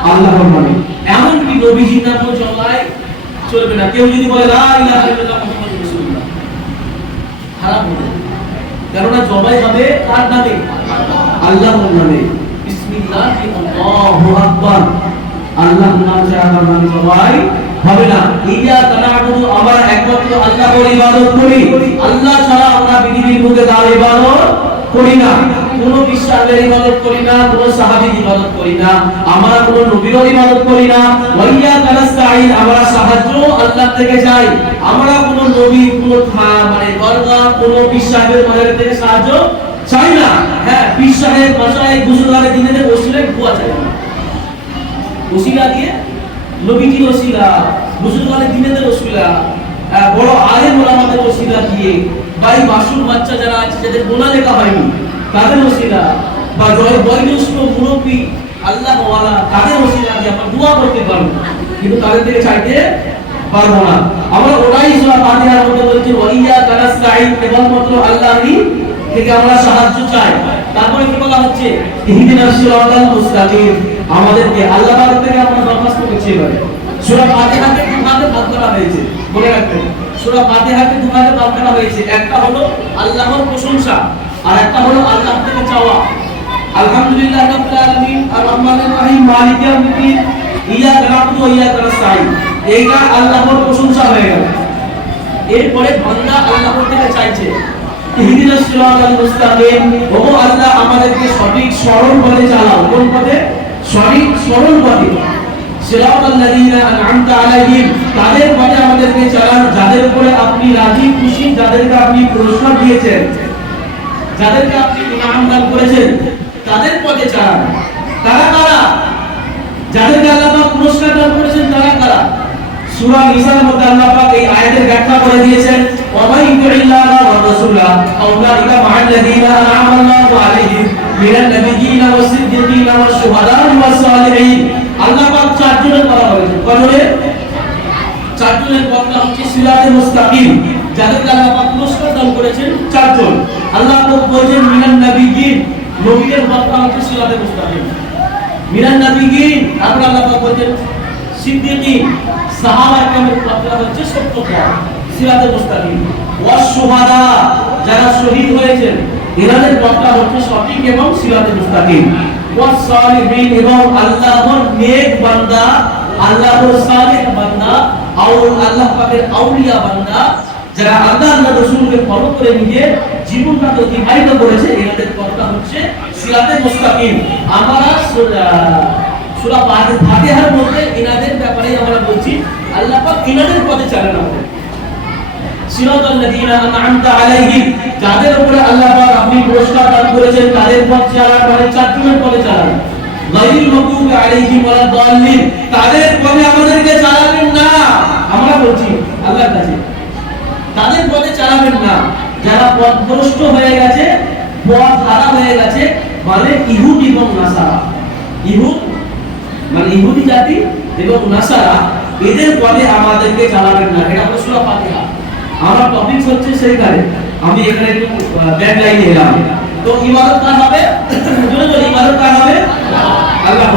আল্লাহর নামে। এমন কি নবীজির নামে জবাই চলবে না। কেউ যদি বলে লা ইলাহা ইল্লাল্লাহ মুহাম্মাদুর রাসূলুল্লাহ, হারাম হবে। কেননা জবাই হবে কার নামে? আল্লাহর নামে। বিসমিল্লাহি আল্লাহু আকবার, আল্লাহর নাম ছাড়া কারো নামে জবাই হবে না। ইয়্যাকা না'বুদু, আমরা একমাত্র আল্লাহর ইবাদত করি, আল্লাহ ছাড়া আমরা পৃথিবীর বুকে কারো ইবাদত করি না, কোন বিশ্বাসের ইবাদত করি না, কোন সাহাবীর ইবাদত করি না, আমরা কোন নবীর ইবাদত করি না। ওয়া ইয়্যাকা নাস্তাঈন, আমরা সাহায্য আল্লাহ থেকে চাই, আমরা কোন নবী, কোন মানে দরগা, কোন বিশ্বাসের মাঝে থেকে সাহায্য চাই না। হ্যাঁ, বিশ্বাসের ভাষায় গুজরারে দিনের ওসিলায় দোয়া চাই, ওসিলা দিয়ে নবীজির ওসিলা, মুসলমানের দিনের ওসিলা, বড় আলেম ওলামাদের ওসিলা দিয়ে, ভাই মাসুম বাচ্চা যারা আছে যাদের গোনা লেখা হয়নি তাদের ওসিলা, বা বয়োজ্যেষ্ঠ মুরব্বী আল্লাহ ওয়ালা তাদের ওসিলা দিয়ে আমরা দোয়া করতে পারবো, কিন্তু তাদের থেকে চাইতে পারবো না। আমরা ওটাই সূরা ফাতিহার মধ্যে বলছি, ওয়া ইয়্যাকা নাস্তাঈন, কেবলমাত্র আল্লাহরই থেকে আমরা সাহায্য চাই। তারপরে কি বলা হচ্ছে? ইহদিনাস সিরাতাল মুস্তাকিম, আমাদেরকে আল্লাহ তাআলা থেকে আমরা দরখাস্ত করছি। এবারে সূরা ফাতিহাকে দুভাগে ভাগ করা হয়েছে, মনে রাখবেন। সূরা ফাতিহাকে দুভাগে ভাগ করা হয়েছে, একটা হলো আল্লাহর প্রশংসা আর একটা হলো আল্লাহ থেকে চাওয়া। আলহামদুলিল্লাহি রাব্বিল আলামিন, আর রহমানির রহিম, মালিকি ইয়াউমিদ্দিন, ইয়্যাকা না'বুদু ওয়া ইয়্যাকা নাস্তাঈন, এইটা আল্লাহর প্রশংসা হয়ে গেল। এরপরে বান্দা আল্লাহর থেকে চাইছে, ইহদিনাস সিরাতাল মুস্তাকিম, ওগো আল্লাহ আমাদেরকে সঠিক সরল পথে চালাও। কোন পথে? সঠিক সরল পথে। সিরাতাল লাযিনা আন'আমতা আলাইহিম, তাদের পথে আমাদেরকে চালান যাদের উপরে আপনি রাজি খুশি, যাদেরকে আপনি পুরস্কার দিয়েছেন, যাদেরকে আপনি ইনাম দান করেছেন, তাদের পথে চালান। তারা কারা? যাদেরকে আল্লাহ পাক পুরস্কার দান করেছেন তারা কারা? সূরা নিসার মধ্যে আল্লাহ পাক এই আয়াতের ব্যাখ্যা করে দিয়েছেন, ওয়া মান ইউতি'িল্লাহ ওয়া রাসূলা ফাউলাইকা মা'আল্লাযীনা আন'আমা আল্লাহু আলাইহিম মিনান নাবিয়্যিনা ওয়াস সিদ্দীকিনা ওয়াশ শুহাদা'i ওয়াস সালিহিন। আল্লাহ পাক চারজনের কথা বলেছেন। কজনের? চারজনের কথা হচ্ছে সিরাতে মুস্তাকিম, যাদেরকে আল্লাহ পাক পুরস্কার দান করেছেন চারজন। আল্লাহ পাক বলেছেন মিনান নাবিয়্যিন, নবীদের কথা হচ্ছে সিরাতে মুস্তাকিম। মিনান নাবিয়্যিন, তারপর আল্লাহ পাক বলেছেন সিদ্দীকিন, সাহাবা কেরামের কথা হচ্ছে সত্য পথ, সিরাতে মুস্তাকিম। ওয়াস শুহাদা, যারা শহীদ হয়েছেন এনাদের পথটা হচ্ছে সঠিক এবং সিরাতে মুস্তাকিম। ওয়াস সালিহিন, এবং আল্লাহর নেক বান্দা, আল্লাহর সালেহ বান্দা, আল্লাহ পাকের আউলিয়া বান্দা, যারা আল্লাহর রাসূলকে ফলো করে নিজের জীবনটা অতিবাহিত করেছে, এনাদের পথটা হচ্ছে সিরাতে মুস্তাকিম। আমরা সূরা ফাতিহার মধ্যে এনাদের ব্যাপারে আমরা বলছি, আল্লাহ পাক এনাদের পথে চালান আমাদের। সিরাতাল লাযিনা আন'আমতা আলাইহিম, যাদের উপরে আল্লাহ পাক আপনি পুরস্কার দান করেছেন তাদের পথ চালান, মানে চারজনের পথে চালান। গায়রিল মাগদুবি আলাইহিম ওয়ালা দাল্লিন, তাদের পথে আমাদেরকে চালাবেন না। আমরা বলছি আল্লাহর কাছে, তাদের পথে চালাবেন না যারা পথভ্রষ্ট হয়ে গেছে, পথ হারা হয়ে গেছে, মানে ইহুদি এবং নাসারা। ইহুদ মানে ইহুদি জাতি এবং নাসারা, এদের পথে আমাদেরকে চালাবেন না। এটা হলো সূরা ফাতিহা। আমার টপিক হচ্ছে সেইখানে, আমি এখানে একটু ব্যাক লাইনে এলাম। তো ইবাদত কার হবে? জোরে বলি, ইবাদত কার হবে? আল্লাহ।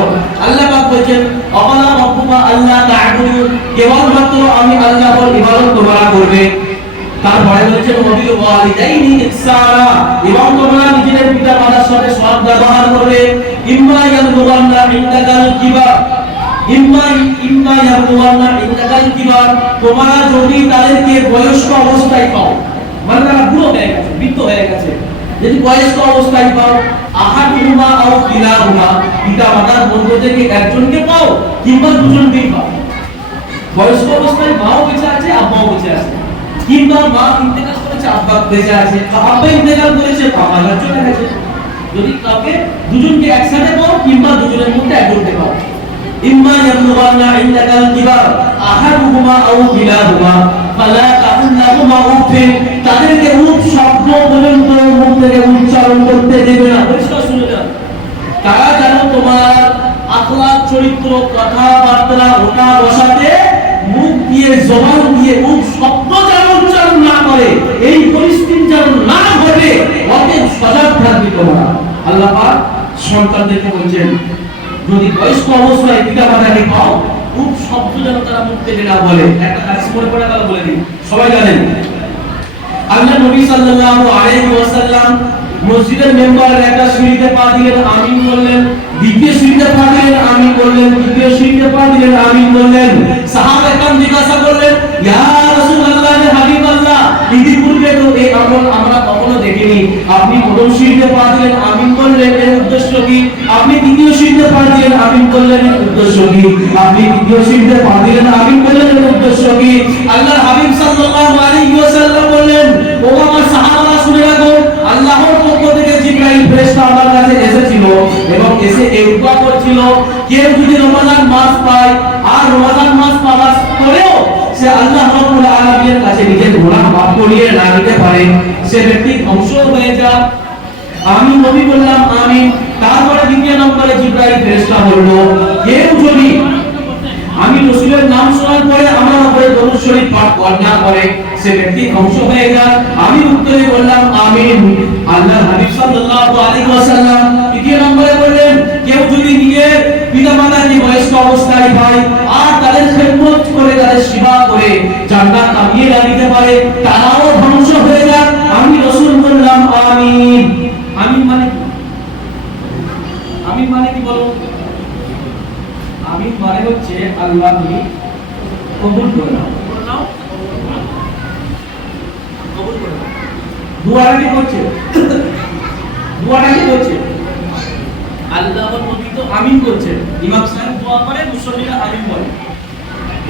আল্লাহ পাক বলেন অকালা রাব্বুকা আল্লাহ তা'বুদু, কেবলমাত্র আমি আল্লাহর ইবাদত তোমরা করবে। তারপরে বলেছেন ওয়াবিল ওয়ালিদাইনি ইহসানা, এবং তোমরা নিজেদের পিতামাতার সাথে সৎ ব্যবহার করবে। ইম্মা ইয়াবলুগান্না ইনদাকাল কিবার, ইম্মা ইয়াবলুগান্না ইনদাকাল কিবার, তোমরা যদি তাদেরকে বয়স্ক অবস্থায় পাও, মানে তারা বুড়ো হয়ে গেছে, বৃদ্ধ হয়ে গেছে, যদি বয়স্ক অবস্থায় পাও, আহাদুহুমা আও কিলাহুমা, পিতামাতার মধ্য থেকে একজনকে পাও কিংবা দুজনকেই পাও, বয়স্ক অবস্থায় মাও বেঁচে আছে, আব্বাও বেঁচে আছে, কিংবা মা ইন্তেকাল করেছে, আব্বা বেঁচে আছে, আব্বা ইন্তেকাল করেছে, বাবা চলে গেছে। যদি কাউকে দুজনকে একসাথে পাও কিংবা দুজনের মধ্যে একজনকে পাও, ইম্মা ইয়াবলুগান্না ইনদাকাল কিবার আহাদুহুমা আও কিলাহুমা ফালা তাকুল লাহুমা উফিন, তাদেরকে উফ শব্দ পর্যন্ত মুখ থেকে উচ্চারণ করতে দেবে না। পরিষ্কার শুনে যান, তারা যেন তোমার আখলাক, চরিত্র, কথাবার্তা, ওঠা বসাতে মুখ দিয়ে, জবান দিয়ে উফ শব্দ যেন উচ্চারণ না করে, এই পরিস্থিতি যেন না ঘটে, অতএব সজাগ থাকবে তোমরা। আল্লাহ পাক সন্তানদেরকে বলছেন, যদি বয়স্ক অবস্থায় পিতা মাতাকে পাও, খুব শব্দ যেন তারা মুখ থেকে না বলে। একটা হাদিস মনে পড়ে গেল, বলে দিই, সবাই জানেন। আল্লাহ নবী সাল্লাল্লাহু আলাইহি ওয়াসাল্লাম মসজিদের মেম্বারের একটা সিঁড়িতে পা দিলেন, আমিন বললেন, দ্বিতীয় সিঁড়িতে পা দিলেন, আমিন বললেন, তৃতীয় সিঁড়িতে পা দিলেন, আমিন বললেন। সাহাবায়ে কেরাম জিজ্ঞাসা করলেন, ইয়া রাসূলুল্লাহ, হে হাবিবাল্লাহ, ইতিপূর্বে তো এই আমল আমরা কখনো দেখিনি, আপনি প্রথম সিঁড়িতে পা দিলেন, আমিন বললেন, এর উদ্দেশ্য কি? আপনি দ্বিতীয় সিঁড়িতে পা দিলেন, আমিন বললেন, এর উদ্দেশ্য কি? আপনি তৃতীয় সিঁড়িতে পা দিলেন, আমিন বললেন, এর উদ্দেশ্য কি? আল্লাহর হাবিব সাল্লাল্লাহু আলাইহি ওয়াসাল্লাম বললেন, ও আমার সাহাবারা শুনে রাখো, আল্লাহর পক্ষ থেকে জিবরাইল ফেরেশতা আমার কাছে এসেছিল এবং এসে এই দোয়া করছিল, কেউ যদি রমজান মাস পায় আর রমজান মাস পাওয়ার পরেও সে আল্লাহ রাব্বুল আলামিনের কাছে নিজের গুনাহ মাফ করিয়ে না নিতে পারে, সে ব্যক্তি ধ্বংস হয়ে যায়। আমি নবী বললাম আমিন। তারপরে দ্বিতীয় নম্বরে জিবরাইল ফেরেশতা বলল, কেউ যদি আমি রাসূলের নাম শোনার পরে আমার উপরে দরুদ শরীফ পাঠ না করে, সে ব্যক্তি ধ্বংস হয়ে যায়। আমি উত্তরে বললাম আমিন। আল্লাহর হাবিব সাল্লাল্লাহু আলাইহি ওয়াসাল্লাম তৃতীয় নম্বরে বললেন, কেউ যদি নিজের পিতামাতাকে বয়স্ক অবস্থায় পায় আর তাদের খেদমত করে, তাদের সেবা করে জান্নাত কামিয়ে নিতে পারে, তারাও ধ্বংস হয়ে যায়। আমি রাসূল বললাম আমিন। আমিন মানে কি? আমিন মানে কি বলো? আমিন মানে হচ্ছে আল্লাহ তুমি কবুল করে নাও, কবুল করে নাও। দুআটা কি করছে? দুআটা কি করছে? আল্লাহর নবী তো আমিন করছেন, ইমাম সাহেব দোয়া করে, মুসল্লিরা আমিন বলে।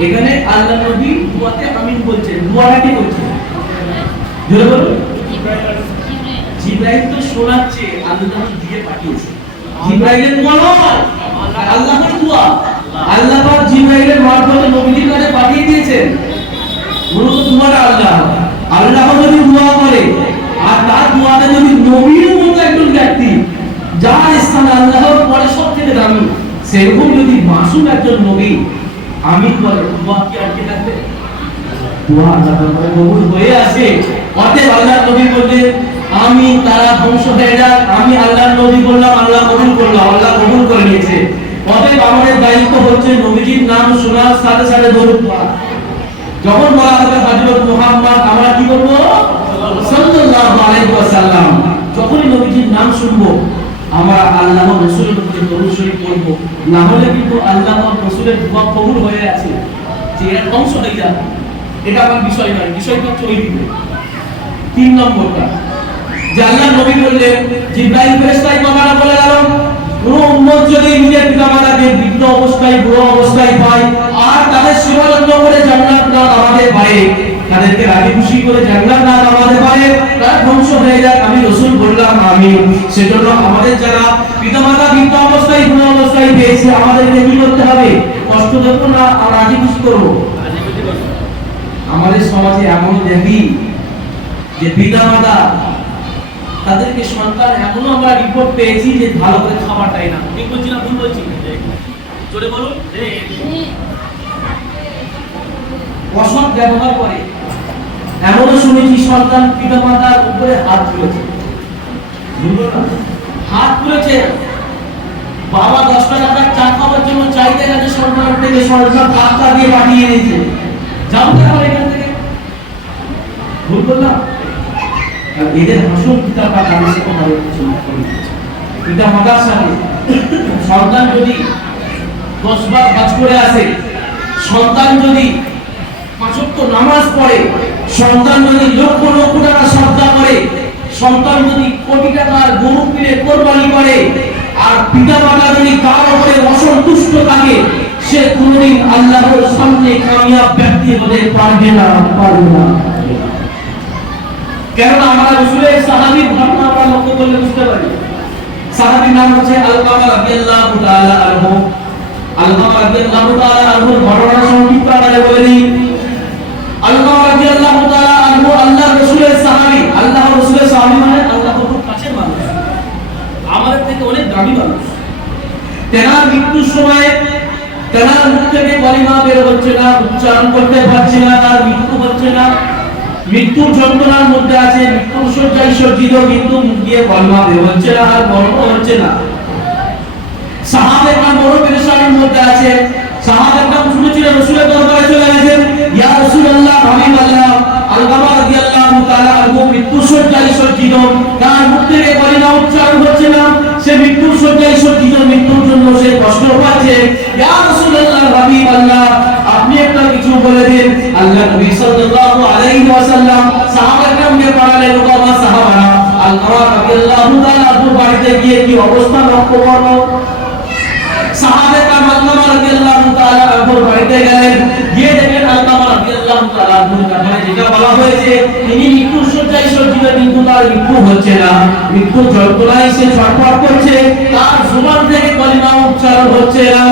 এখানে আল্লাহ নবী দোয়াতে আমিন বলছেন, দোয়াটা কি করছে? জোরে বলুন। জিবরাইল তো শোনাচ্ছে, আল্লাহ দিয়ে পাঠিয়েছে। জিবরাইলের দোয়া নয়, আল্লাহর দোয়া। আল্লাহ পাক জিবরাইলের মারফতে নবীর কাছে পাঠিয়ে দিয়েছেন। মূলত দোয়াটা আল্লাহ, আল্লাহ যদি দোয়া করে আর তার দোয়াতে যদি নবীর মতো একজন ব্যক্তি, যার স্থান আল্লাহর পরে সবথেকে দামি, সেরকম যদি মাসুম একজন নবী আমিন বলে, দোয়া কি আটকে থাকবে? দোয়া আল্লাহর পরে কবুল হয়ে আসে। অতএব আল্লাহর নবী বললেন আমিন, তারা ধ্বংস হয়ে যায়। আমি আল্লাহর নবী বললাম, আল্লাহ কবুল করলাম, আল্লাহ কবুল করে নিয়েছে। অতএব আমাদের দায়িত্ব হচ্ছে নবীজির নাম শোনার সাথে সাথে দরুদ পড়া। যখন বলা হবে হযরত মুহাম্মদ, আমরা কি করব? সাল্লাল্লাহু আলাইহি ওয়াসাল্লাম। যখনই নবীজির নাম শুনবো আমরা আল্লাহ ও রাসূলের উপরে দরুদ শরীফ পড়ব, না হলে কিন্তু আল্লাহ ও রাসূলের দোয়া কবুল হয়ে আছে, যে এর ধ্বংস হয়ে যাবে। এটা আমার বিষয় নয়, বিষয়টা হচ্ছে ওই দিকে। তিন নম্বরটা যে আল্লাহর নবী বললেন, জিবরাইল ফেরেশতাই কথাটা বলে গেল, কোন উম্মত যদি নিজের পিতামাতাকে বৃদ্ধ অবস্থায়, বুড়ো অবস্থায় পায় আর তাদের সেবা যত্ন করে জান্নাত না নামাতে পারে, তাদেরকে রাজি খুশি করে জান্নাত না নামাতে পারে, তারা ধ্বংস হয়ে যায়। আমি রাসূল বললাম আমিন। সেজন্য আমাদের যারা পিতামাতা বৃদ্ধ অবস্থায়, বুড়ো অবস্থায় পেয়েছে, আমাদেরকে কি করতে হবে? কষ্ট দেব না, রাজি খুশি করব। আমাদের সমাজে এমন দেখি যে পিতামাতা তাদেরকে সন্তান এমনও আমরা রিপোর্ট পেয়েছি যে ভালো করে খাবার দেয় না। ঠিক বলছি না ভুল বলছি? জোরে বলুন। অসৎ ব্যবহার করে। এমনও শুনেছি সন্তান পিতামাতার উপরে হাত তুলেছে, হাত তুলেছে। বাবা 10 টাকার চা খাওয়ার জন্য চাইতে গেছে, সন্তান থেকে সন্তান টাকা দিয়ে পাঠিয়ে দিয়েছে, যাও তাহলে এখান থেকে। ভুল বললাম? এদের হাসুন পিতা মাতার সাথে ভালো কিছু করে। পিতা মাতার সাথে সন্তান যদি 10 বার কাজ করে আসে, সন্তান যদি 5 ওয়াক্ত নামাজ পড়ে, সন্তান যদি লক্ষ লক্ষ টাকা সদকা করে, সন্তান যদি কোটি টাকার গরু কিনে কোরবানি করে, আর পিতা মাতা যদি তার উপরে অসন্তুষ্ট থাকে, সে কোনদিন আল্লাহর সামনে কামিয়াব ব্যক্তি হতে পারবে না। কেননা আমরা রাসূলের সাহাবীর ঘটনা আমরা লক্ষ্য করলে বুঝতে পারি। সাহাবীর নাম হচ্ছে আলকামা রাদিয়াল্লাহু তাআলা আনহু। আলকামা রাদিয়াল্লাহু তাআলা আনহুর ঘটনা সংক্ষিপ্ত আকারে বলে দিই। আলকামা রাদিয়াল্লাহু তাআলা আনহু আল্লাহর রাসূলের সাহাবী। আল্লাহর রাসূলের সাহাবী মানে আল্লাহর খুব কাছের মানুষ, আমাদের থেকে অনেক দামি মানুষ। তেনার মৃত্যুর সময় তেনার মুখ থেকে কালিমা বের হচ্ছে না, উচ্চারণ করতে পারছে না, তার মৃত্যু হচ্ছে না, মৃত্যুর যন্ত্রণার মধ্যে আছে, মৃত্যুর শয্যায় সজ্জিত, কিন্তু মুখ দিয়ে কালিমা বের হচ্ছে না, আর মরণ হচ্ছে না। সাহাবায়ে বড় পেরেশানির মধ্যে আছে। সাহাবায়ে শুনেছিলেন রাসূলের দরবারে চলে গেছেন, ইয়া রাসূলুল্লাহ, হাবিবাল্লাহ, আলকামা রাদিয়াল্লাহু তাআলা আনহু মৃত্যুর শয্যায় সজ্জিত, তার মুখ থেকে কালিমা উচ্চারণ হচ্ছে না, সে মৃত্যুর শয্যায় সজ্জিত, মৃত্যুর জন্য সে কষ্ট পাচ্ছে। ইয়া রাসূলুল্লাহ, হাবিবাল্লাহ, আপনি একটা কিছু বলে দিন। আল্লাহ নবী সাল্লাল্লাহু আলাইহি ওয়াসাল্লাম সাহাবায়ে পাঠালেন, ও আমার সাহাবারা, আলকামা রাদিয়াল্লাহু তাআলা আনহুর বাড়িতে গিয়ে কি অবস্থা লক্ষ্য করো। সাহাবায়ে আলকামা রাদিয়াল্লাহু তাআলা আনহুর বাড়িতে গেলেন, গিয়ে দেখেন আলকামা রাদিয়াল্লাহু তাআলা আনহুর কাছে যেটা বলা হয়েছে, তিনি মৃত্যুর শয্যায় সজ্জিত, কিন্তু তার মৃত্যু হচ্ছে না, মৃত্যুর যন্ত্রণায় সে ছটফট করছে, তার জবান থেকে কালিমা উচ্চারণ হচ্ছে না।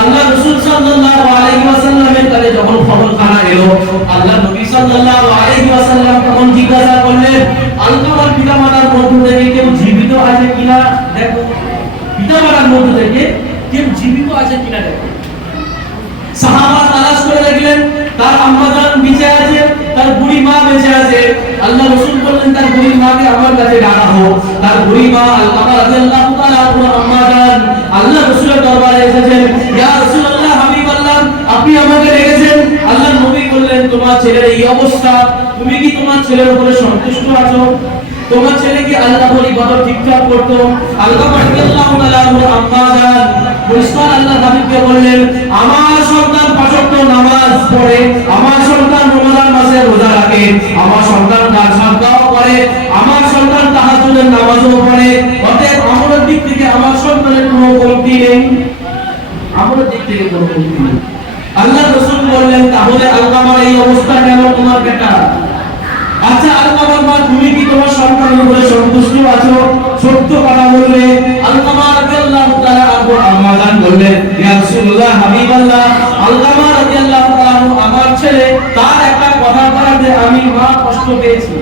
আল্লাহ রাসূল সাল্লাল্লাহু আলাইহি ওয়াসাল্লামের কাছে যখন খবরখানা এলো, আল্লাহ নবী সাল্লাল্লাহু আলাইহি ওয়াসাল্লাম তখন জিজ্ঞাসা করলেন, আলকামার পিতামাতার মধ্য থেকে কেউ জীবিত আছে কিনা দেখো। পিতামাতার মধ্য থেকে কেউ জীবিত আছে কিনা দেখো। সাহাবা তালাশ করে দেখলেন, তার আম্মা জান বেঁচে আছে, তার বুড়ি মা বেঁচে আছে। আল্লাহ রাসূল বললেন, তার বুড়ি মাকে আমার কাছে ডাকো। তার বুড়ি মা আলকামা রাদিয়াল্লাহু তাআলা আনহার আম্মা জান আল্লাহ রাসূলের দরবারে এসেছেন। ইয়া রাসূলুল্লাহ, হাবিবাল্লাহ, আপনি আমাকে ডেকেছেন। আল্লাহ নবী বললেন, তোমার ছেলের এই অবস্থা, তুমি কি তোমার ছেলের উপরে সন্তুষ্ট আছো? তোমার ছেলে কি আল্লাহর ইবাদত ঠিকঠাক করতো? আলকামা রাদিয়াল্লাহু তাআলা আনহার আম্মা জান পরিষ্কার আল্লাহ হাবিবকে বললেন, আমার সন্তান ৫ ওয়াক্ত নামাজ পড়ে, আমার সন্তান রমজান মাসে রোজা রাখে, আমার সন্তান দান সাদকাও করে, আমার সন্তান তাহাজ্জুদের নামাজও পড়ে। অতএব আমলের দিক থেকে আমার সন্তানের কোনো কমতি নেই, আমলের দিক থেকে কোনো কমতি নেই। আল্লাহ রাসূল বললেন, তাহলে আলকামার এই অবস্থা কেন তোমার বেটা? আচ্ছা আলকামার মা, তুমি কি তোমার সন্তানের উপরে সন্তুষ্ট আছো? সত্য কথা বললে। আলকামা রাদিয়াল্লাহু তাআলা আনহু আম্মা জান বললেন, ইয়া রাসূলুল্লাহ, হাবিবাল্লাহ, আলকামা রাদিয়াল্লাহু তাআলা আনহু আমার ছেলে, তার একটা কথা বলাতে আমি মা কষ্ট পেয়েছি।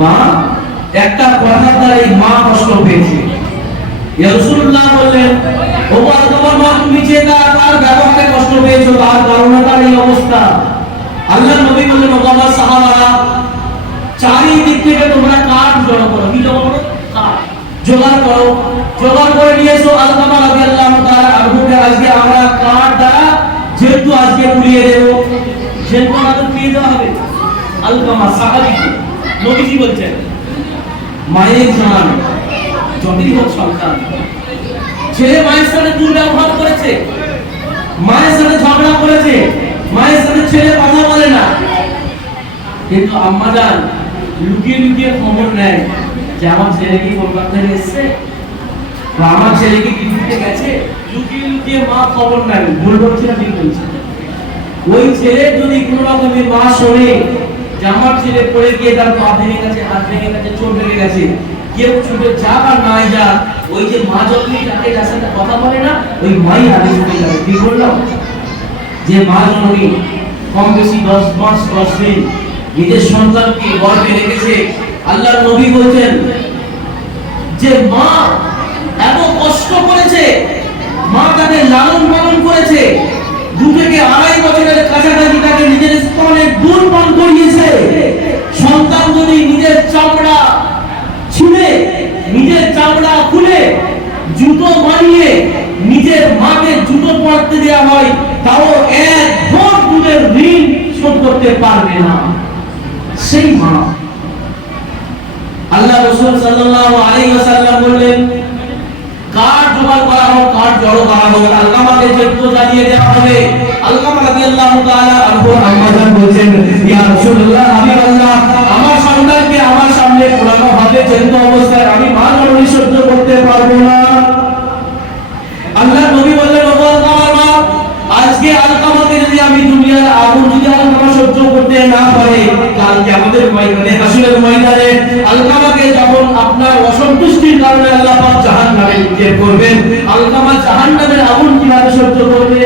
মা একটা কথা দ্বারাই মা কষ্ট পেয়েছে। ইয়া রাসূলুল্লাহ বললেন, ও আলকামার মা, তুমি যে তার ব্যবহারে কষ্ট পেয়েছো, তার কারণে তার এই অবস্থা। আল্লাহ নবী বললেন, ও আমার সাহাবারা, চারিদিক থেকে তোমরা কাঠ জড়ো করো। কি জড়ো করো? কাঠ জোগাড় করো। জোগাড় করে নিয়ে এসো। আলকামা রাদিয়াল্লাহু তাআলা আনহুকে আজকে আমরা কাঠ দ্বারা যেহেতু আজকে পুড়িয়ে দেব, যেহেতু আমাদের পেয়ে দেওয়া হবে। আলকামা সাহাবী, নবীজি বলছেন, মায়ের জান যতই হোক সন্তান, ছেলে মায়ের সাথে দুর্ব্যবহার করেছে, মায়ের সাথে ঝগড়া করেছে, মায়ের সাথে ছেলে কথা বলে না, কিন্তু আম্মা জান লুকিয়ে লুকিয়ে খবর নেয় যে আমার ছেলে কি কলকাতা থেকে এসেছে বা আমার ছেলে কি দিল্লিতে গেছে। লুকিয়ে লুকিয়ে মা খবর নেয়। ভুল বলছে না ঠিক বলছে? ওই ছেলে যদি কোনো রকমে মা শোনে যে আমার ছেলে পড়ে গিয়ে তার পা ভেঙে গেছে, হাত ভেঙে গেছে, চোট লেগে গেছে, কেউ ছুটে যাক আর না যাক, ওই যে মা যতই তাকে যার সাথে কথা বলে না, ওই মাই আগে ছুটে যাবে। কি বললাম? যে মা জননী কম বেশি 10 মাস 10 দিন নিজের সন্তানকে গর্ভে রেখেছে, আল্লাহর নবী বলছেন যে মা এত কষ্ট করেছে, মা তাকে লালন পালন করেছে, 2 থেকে 2.5 বছরের কাছাকাছি তাকে নিজের স্তনে দুধ পান করিয়েছে। সন্তান যদি নিজের চামড়া ছিঁড়ে, নিজের চামড়া খুলে জুতো বানিয়ে নিজের মাকে জুতো পরতে দেওয়া হয়, তাও এক ভোট দুধের ঋণ শোধ করতে পারবে না সেই মা। আল্লাহ রাসূল সাল্লাল্লাহু আলাইহি ওয়াসাল্লাম বললেন, কাঠ জোগাড় করা হোক, কাঠ জড়ো করা হোক, আলকামাকে যেহেতু জ্বালিয়ে দেওয়া হবে। আলকামা রাদিয়াল্লাহু তাআলা আনহু আম্মা জান বলেন, ইয়া রাসূলুল্লাহ, হাবিবাল্লাহ, আমার সন্তানকে আমার সামনে পোড়ানো হবে যেহেতু অবস্থায়, আমি মা জননী সহ্য করতে পারবো না। আল্লাহ নবী বললেন, ও আলকামার মা, আগুন যদি আলকামা সহ্য করতে না পারে, কাল কিয়ামতের ময়দানে হাসরের ময়দানে আলকামাকে যখন আপনার অসন্তুষ্টির কারণে আল্লাহ পাক জাহান্নামে নিক্ষেপ করবেন, আলকামা জাহান্নামের আগুন কিভাবে সহ্য করবে?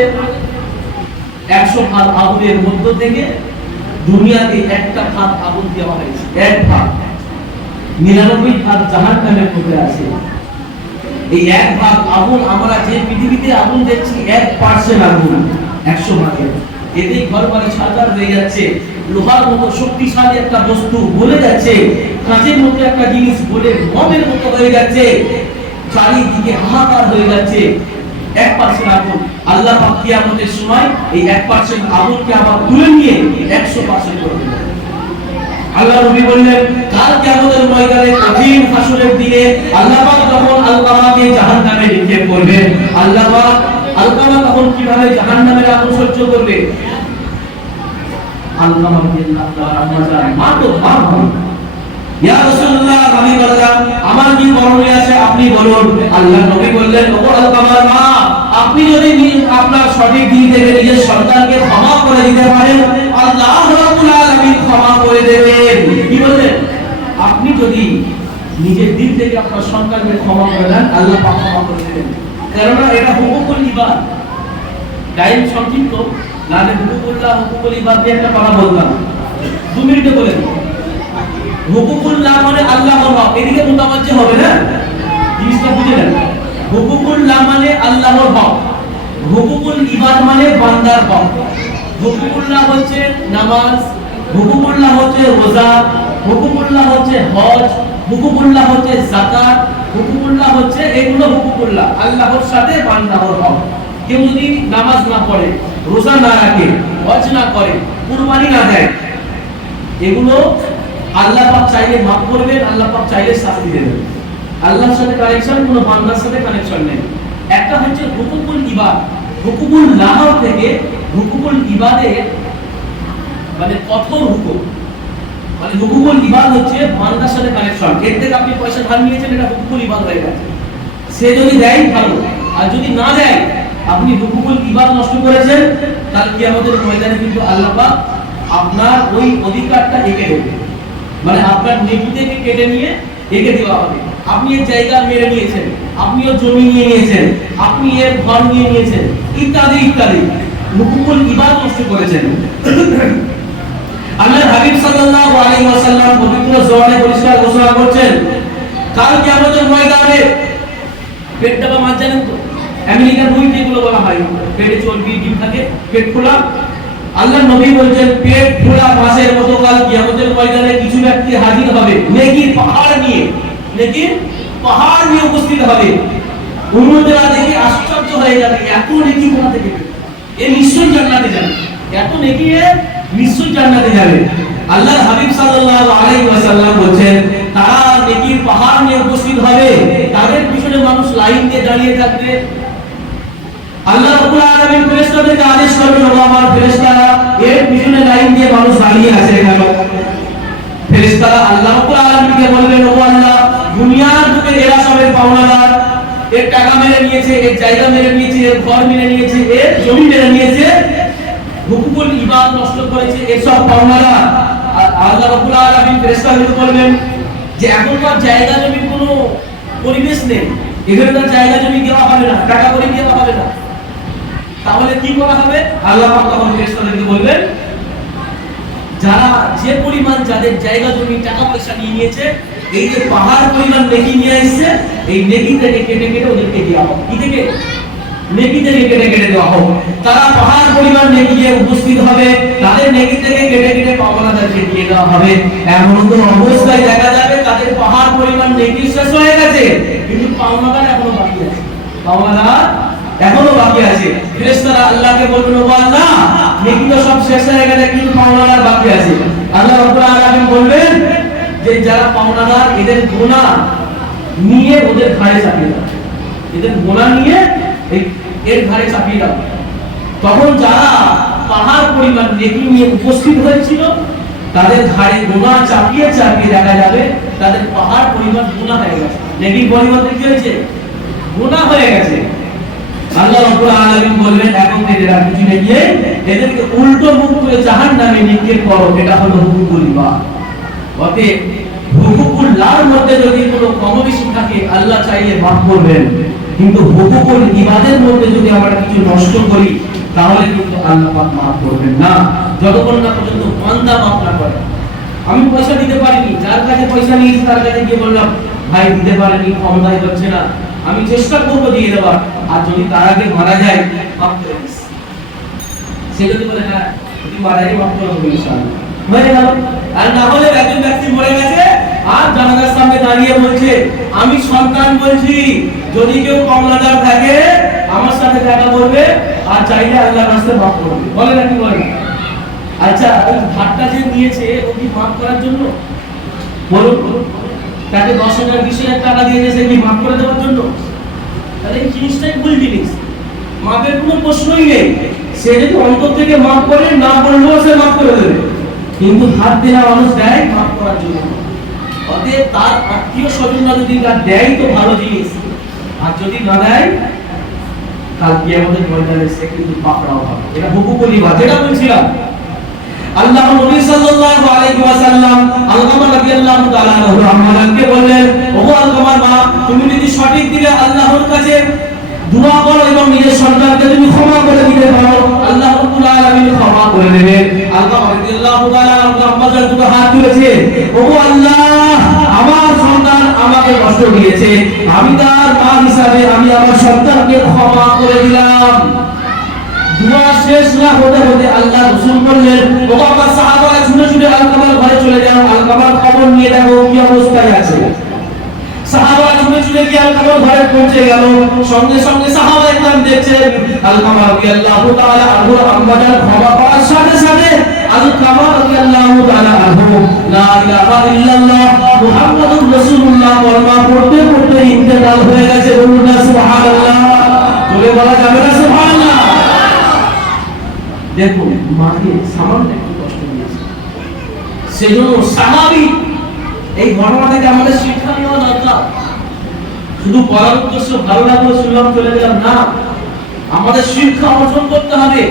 100 ভাগ আগুনের মধ্য থেকে দুনিয়াতে একটা ভাগ আগুন দেওয়া হয়েছে, এক ভাগ। 99 ভাগ জাহান্নামের মধ্যে আছে। এই এক ভাগ আগুন, আমরা যে পৃথিবীতে আগুন দেখছি 1% আগুন 100 ভাগের, এতেই ঘর বাড়ি ছাড়খাড় হয়ে যাচ্ছে। লোহার মতো শক্তিশালী একটা বস্তু গলে যাচ্ছে, কাঁচের মতো একটা জিনিস গলে মমের মতো হয়ে যাচ্ছে, চারিদিকে হাহাকার হয়ে যাচ্ছে। 1% আগুন আল্লাহ পাক কিয়ামতের সময় এই 1% আগুনকে আবার তুলে নিয়ে 100% করে দেবেন। আল্লাহ নবী বললেন, কাল কিয়ামতের ময়দানে কঠিন হাসরের দিনে আল্লাহ পাক যখন আলকামাকে জাহান্নামে নিক্ষেপ করবেন, আল্লাহ পাক আলকামা তখন কিভাবে জাহান্নামের আগুন সহ্য করবে? আলকামা বললেন, মা তো মা ইয়া রাসূলুল্লাহ, আমি বললাম আমার কি করণীয় আছে আপনি বলুন। আল্লাহ নবী বললেন, ওগো আলকামার মা, আপনি যদি আপনার সঠিক দিক থেকে নিজের সন্তানকে ক্ষমা করে দিতে পারেন, আল্লাহ রাব্বুল আলামিন ক্ষমা করে দেবেন। কি বললেন? আপনি যদি নিজের দিক থেকে আপনার সন্তানকে ক্ষমা করে দেন, আল্লাহ পাক ক্ষমা করে দেবেন। কারণ এটা হুকুকুল ইবাদ। টাইম সংক্ষিপ্ত, নালে হুকুকুল ইবাদ দিয়ে একটা কথা বললাম, 2 মিনিটে বলে দেব। হুকুকুল্লাহ মানে আল্লাহর হক, এদিকে মুতাওয়াজ্জি হবে না, জিনিসটা বুঝে নেন। হুকুকুল্লাহ মানে আল্লাহর হক, হুকুকুল ইবাদ মানে বান্দার হক। হুকুকুল্লাহ হচ্ছে নামাজ, হুকুকুল্লাহ হচ্ছে রোজা, হুকুকুল্লাহ হচ্ছে হজ, হুকুকুল্লাহ হচ্ছে যাকাত, হুকুকুল্লাহ হচ্ছে এগুলো হুকুকুল্লাহ, আল্লাহর সাথে বান্দার হক। কেউ যদি নামাজ না পড়ে, রোজা না রাখে, হজ না করে, কুরবানি না দেয়, এগুলো আল্লাহ পাক চাইলে মাফ করবেন, আল্লাহ পাক চাইলে শাস্তি দেবেন। আল্লাহর সাথে কানেকশন, কোনো বান্দার সাথে কানেকশন নেই। একটা হচ্ছে হুকুকুল ইবাদ, হুকুকুল লাহ থেকে হুকুকুল ইবাদে মানে কঠোর হুকুম, মানে হুকুকুল ইবাদ হচ্ছে বান্দার সাথে কানেকশন। এর থেকে আপনি পয়সা ধার নিয়েছেন, এটা হুকুকুল ইবাদ হয়ে গেছে। সে যদি দেয় ভালো, আর যদি না দেয় আপনি হুকুকুল ইবাদ নষ্ট করেছেন। কাল কিয়ামতের ময়দানে কিন্তু আল্লাহ পাক আপনার ওই অধিকারটা এঁকে দেবে, মানে আপনার নেকি থেকে কেটে নিয়ে এঁকে দেওয়া হবে। আপনি এর জায়গা মেরে নিয়েছেন, আপনি ওর জমি নিয়ে নিয়েছেন, আপনি এর ঘর নিয়ে নিয়েছেন, ইত্যাদি ইত্যাদি, হুকুকুল ইবাদ নষ্ট করেছেন। আল্লাহর হাবিব সাল্লাল্লাহু আলাইহি ওয়াসাল্লাম পবিত্র জবানে পরিষ্কার ঘোষণা করছেন, কাল কিয়ামতের ময়দানে পেটটা বা মাছ জানেন তো, আমেরিকার বই যেগুলো বলা হয় পেটে চর্বি ডিম থাকে, পেট ফোলা। আল্লাহ নবী বলেন, পেট ফোলা মাছের মতো কাল কিয়ামতের ময়দানে কিছু ব্যক্তি হাজির হবে নেকির পাহাড় নিয়ে, নেকির পাহাড় নিয়ে উপস্থিত হবে। উম্মতেরা দেখে আশ্চর্য হয়ে যাবে, এত নেকি কোথা থেকে? এ নিশ্চয়ই জান্নাতে যাবে, এত নেকি এ নিশ্চয়ই জান্নাতে যাবে। আল্লাহর হাবিব সাল্লাল্লাহু আলাইহি ওয়াসাল্লাম বলেন, তারা নেকির পাহাড় নিয়ে উপস্থিত হবে, তাদের পিছনে মানুষ লাইন দিয়ে দাঁড়িয়ে থাকবে। আল্লাহ রাব্বুল আলামিন ফেরেশতাদেরকে আদেশ করবেন, ও আমার ফেরেশতারা, এর পিছনে লাইন দিয়ে মানুষ দাঁড়িয়ে আছে কেন? ফেরেশতারা আল্লাহ রাব্বুল আলামিনকে বলবেন, ও আল্লাহ, দুনিয়ার বুকে এরা সবের পাওনাদার, এর টাকা মেরে নিয়েছে, এর জায়গা মেরে নিয়েছে, এর ঘর মেরে নিয়েছে, এর জমি মেরে নিয়েছে, হুকুকুল ইবাদ নষ্ট করেছে, এসব পাওনাদার। আল্লাহ রাব্বুল আলামিন ফেরেশতাদেরকে বলবেন যে এখনকার জায়গা জমির কোনো পরিবেশ নেই, এখানকার জায়গা জমি দেওয়া হবে না, টাকা করে দেওয়া হবে না। তাহলে কি করা হবে? আল্লাহ পাক তখন ফেরেশতাদেরকে বলবেন, যারা যে পরিমাণ যাদের জায়গা জমি টাকা পয়সা নিয়ে নিয়েছে, এই যে পাহাড় পরিমাণ নেকি নিয়ে আসছে, এই নেকি থেকে কেটে কেটে ওদেরকে দেওয়া হবে। কি থেকে? নেকি থেকে কেটে কেটে দেওয়া হবে। তারা পাহাড় পরিমাণ নেকি নিয়ে উপস্থিত হবে, তাদের নেকি থেকে কেটে কেটে পাওনাদারকে দিয়ে দেওয়া হবে। এমন কোন অবস্থায় দেখা যাবে তাদের পাহাড় পরিমাণ নেকি শেষ হয়ে গেছে, কিন্তু পাওনাদার এখনো বাকি আছে, পাওনাদার এখনো বাকি আছে। ফেরেশতারা আল্লাহকে বলবেন, ও আল্লাহ, নেকি তো সব শেষ হয়ে গেছে, কিন্তু পাওনাদার বাকি আছে। আল্লাহ রাব্বুল আলামিন বলবেন যে যারা পাওনাদার, এদের গুনাহ নিয়ে ওদের ঘাড়ে চাপিয়ে দাও, এদের গুনাহ নিয়ে এর ঘাড়ে চাপিয়ে দাও। তখন যারা পাহাড় পরিমাণ নেকি নিয়ে উপস্থিত হয়েছিল, তাদের ঘাড়ে গুনাহ চাপিয়ে চাপিয়ে দেখা যাবে তাদের পাহাড় পরিমাণ গুনাহ হয়ে গেছে। নেকির পরিবর্তে কি হয়েছে? গুনাহ হয়ে গেছে। আল্লাহ রাব্বুল আলামিন বললেন এখন এদের আর কিছু গিয়ে এদেরকে উল্টো মুখ করে জাহান্নামে নিক্ষেপ করো, এটা হলো হুকুকুল ইবাদ। অতএব হুকুকুল্লাহর মধ্যে যদি কোনো কম বেশি থাকে আল্লাহ চাইলে মাফ করবেন, কিন্তু হুকুকুল ইবাদের মধ্যে যদি আমরা কিছু নষ্ট করি তাহলে কিন্তু আল্লাহ পাক মাফ করবেন না, যতক্ষণ না পর্যন্ত বান্দা মাফ না করে। আমি পয়সা দিতে পারিনি, যার কাছে পয়সা নিয়েছি তার কাছে গিয়ে বললাম ভাই দিতে পারিনি, ক্ষমতায় হচ্ছে না, আমি চেষ্টা করব দিয়ে দেবার, আর যদি তার আগে মারা যায় মাফ করে দিস, সে যদি বলে হ্যাঁ যদি মারা যায় মাফ করে দেবো ইনশাআল্লাহ, হয়ে গেল। আর না হলে একজন ব্যক্তি মরে গেছে আর জানাজার সামনে দাঁড়িয়ে বলছে আমি সন্তান বলছি যদি কেউ কমলাদার থাকে আমার সাথে দেখা করবে আর চাইলে আল্লাহর রাস্তায় মাফ করবে, বলে নাকি বলে? আচ্ছা ওই ভাতটা যে নিয়েছে ও কি মাফ করার জন্য? বলুন, তাকে 10,000 20,000 টাকা দিয়েছে সে কি মাফ করে দেওয়ার জন্য? তাহলে এই জিনিসটাই ভুল জিনিস, মাফের কোনো প্রশ্নই নেই। সে যদি অন্তর থেকে মাফ করে, না বললেও সে মাফ করে দেবে, কিন্তু হাত দেওয়া মানুষ দেয় মাফ করার জন্য। অতএব তার আত্মীয় স্বজনরা যদি তার দেয় তো ভালো জিনিস, আর যদি না দেয় কাল কিয়ামতের ময়দানে সে কিন্তু পাকড়াও হবে। এটা হুকুকুল ইবাদ যেটা বলছিলাম। আল্লাহর নবী সাল্লাল্লাহু আলাইহি ওয়াসাল্লাম আলকামা রাদিয়াল্লাহু তাআলা আনহু আম্মাকে বললেন, ওগো আলকামার মা, তুমি যদি সঠিক দিকে আল্লাহর কাছে দোয়া করো এবং নিজের সন্তানকে তুমি ক্ষমা করে দিতে পারো, আল্লাহ রাব্বুল আলামিন ক্ষমা করে দেবেন। আলকামা রাদিয়াল্লাহু তাআলা আম্মার দুটো হাত তুলেছে, ওগো আল্লাহ, আমার সন্তান আমাকে কষ্ট দিয়েছে, আমি তার মা হিসাবে আমি আমার সন্তানকে ক্ষমা করে দিলাম। দুয়া শেষ না হতে হতে আল্লাহ রাসূল বললেন, ও বাবা সাহাবারা ছুটে ছুটে আলকামার ঘরে চলে যাও, আলকামার খবর নিয়ে দেখো কি অবস্থায় আছে। সাহাবারা ছুটে ছুটে গিয়ে আলকামার ঘরে পৌঁছে গেল, সঙ্গে সঙ্গে সাহাবা একদম দেখছেন আলকামা রাদিয়াল্লাহু তাআলা আনহু আম্মাজান ক্ষমা পাওয়ার সাথে সাথে আলকামা রাদিয়াল্লাহু তাআলা আনহু লা ইলাহা ইল্লাল্লাহ মুহাম্মাদুর রাসূলুল্লাহ কলমা পড়তে পড়তে ইন্তেকাল হয়ে গেছে। বলুন না সুবহানাল্লাহ, বলে বলা যাবে না সুবহানাল্লাহ? দেখুন মাকে সামান্য একটু কষ্ট দিয়েছে, সেজন্য সাহাবী এই ঘটনা থেকে আমাদের শিক্ষা নেওয়া দরকার। শুধু পড়ার উদ্দেশ্য ভালো লাগলো শুনলাম চলে গেলাম না, আমাদের শিক্ষা অর্জন করতে হবে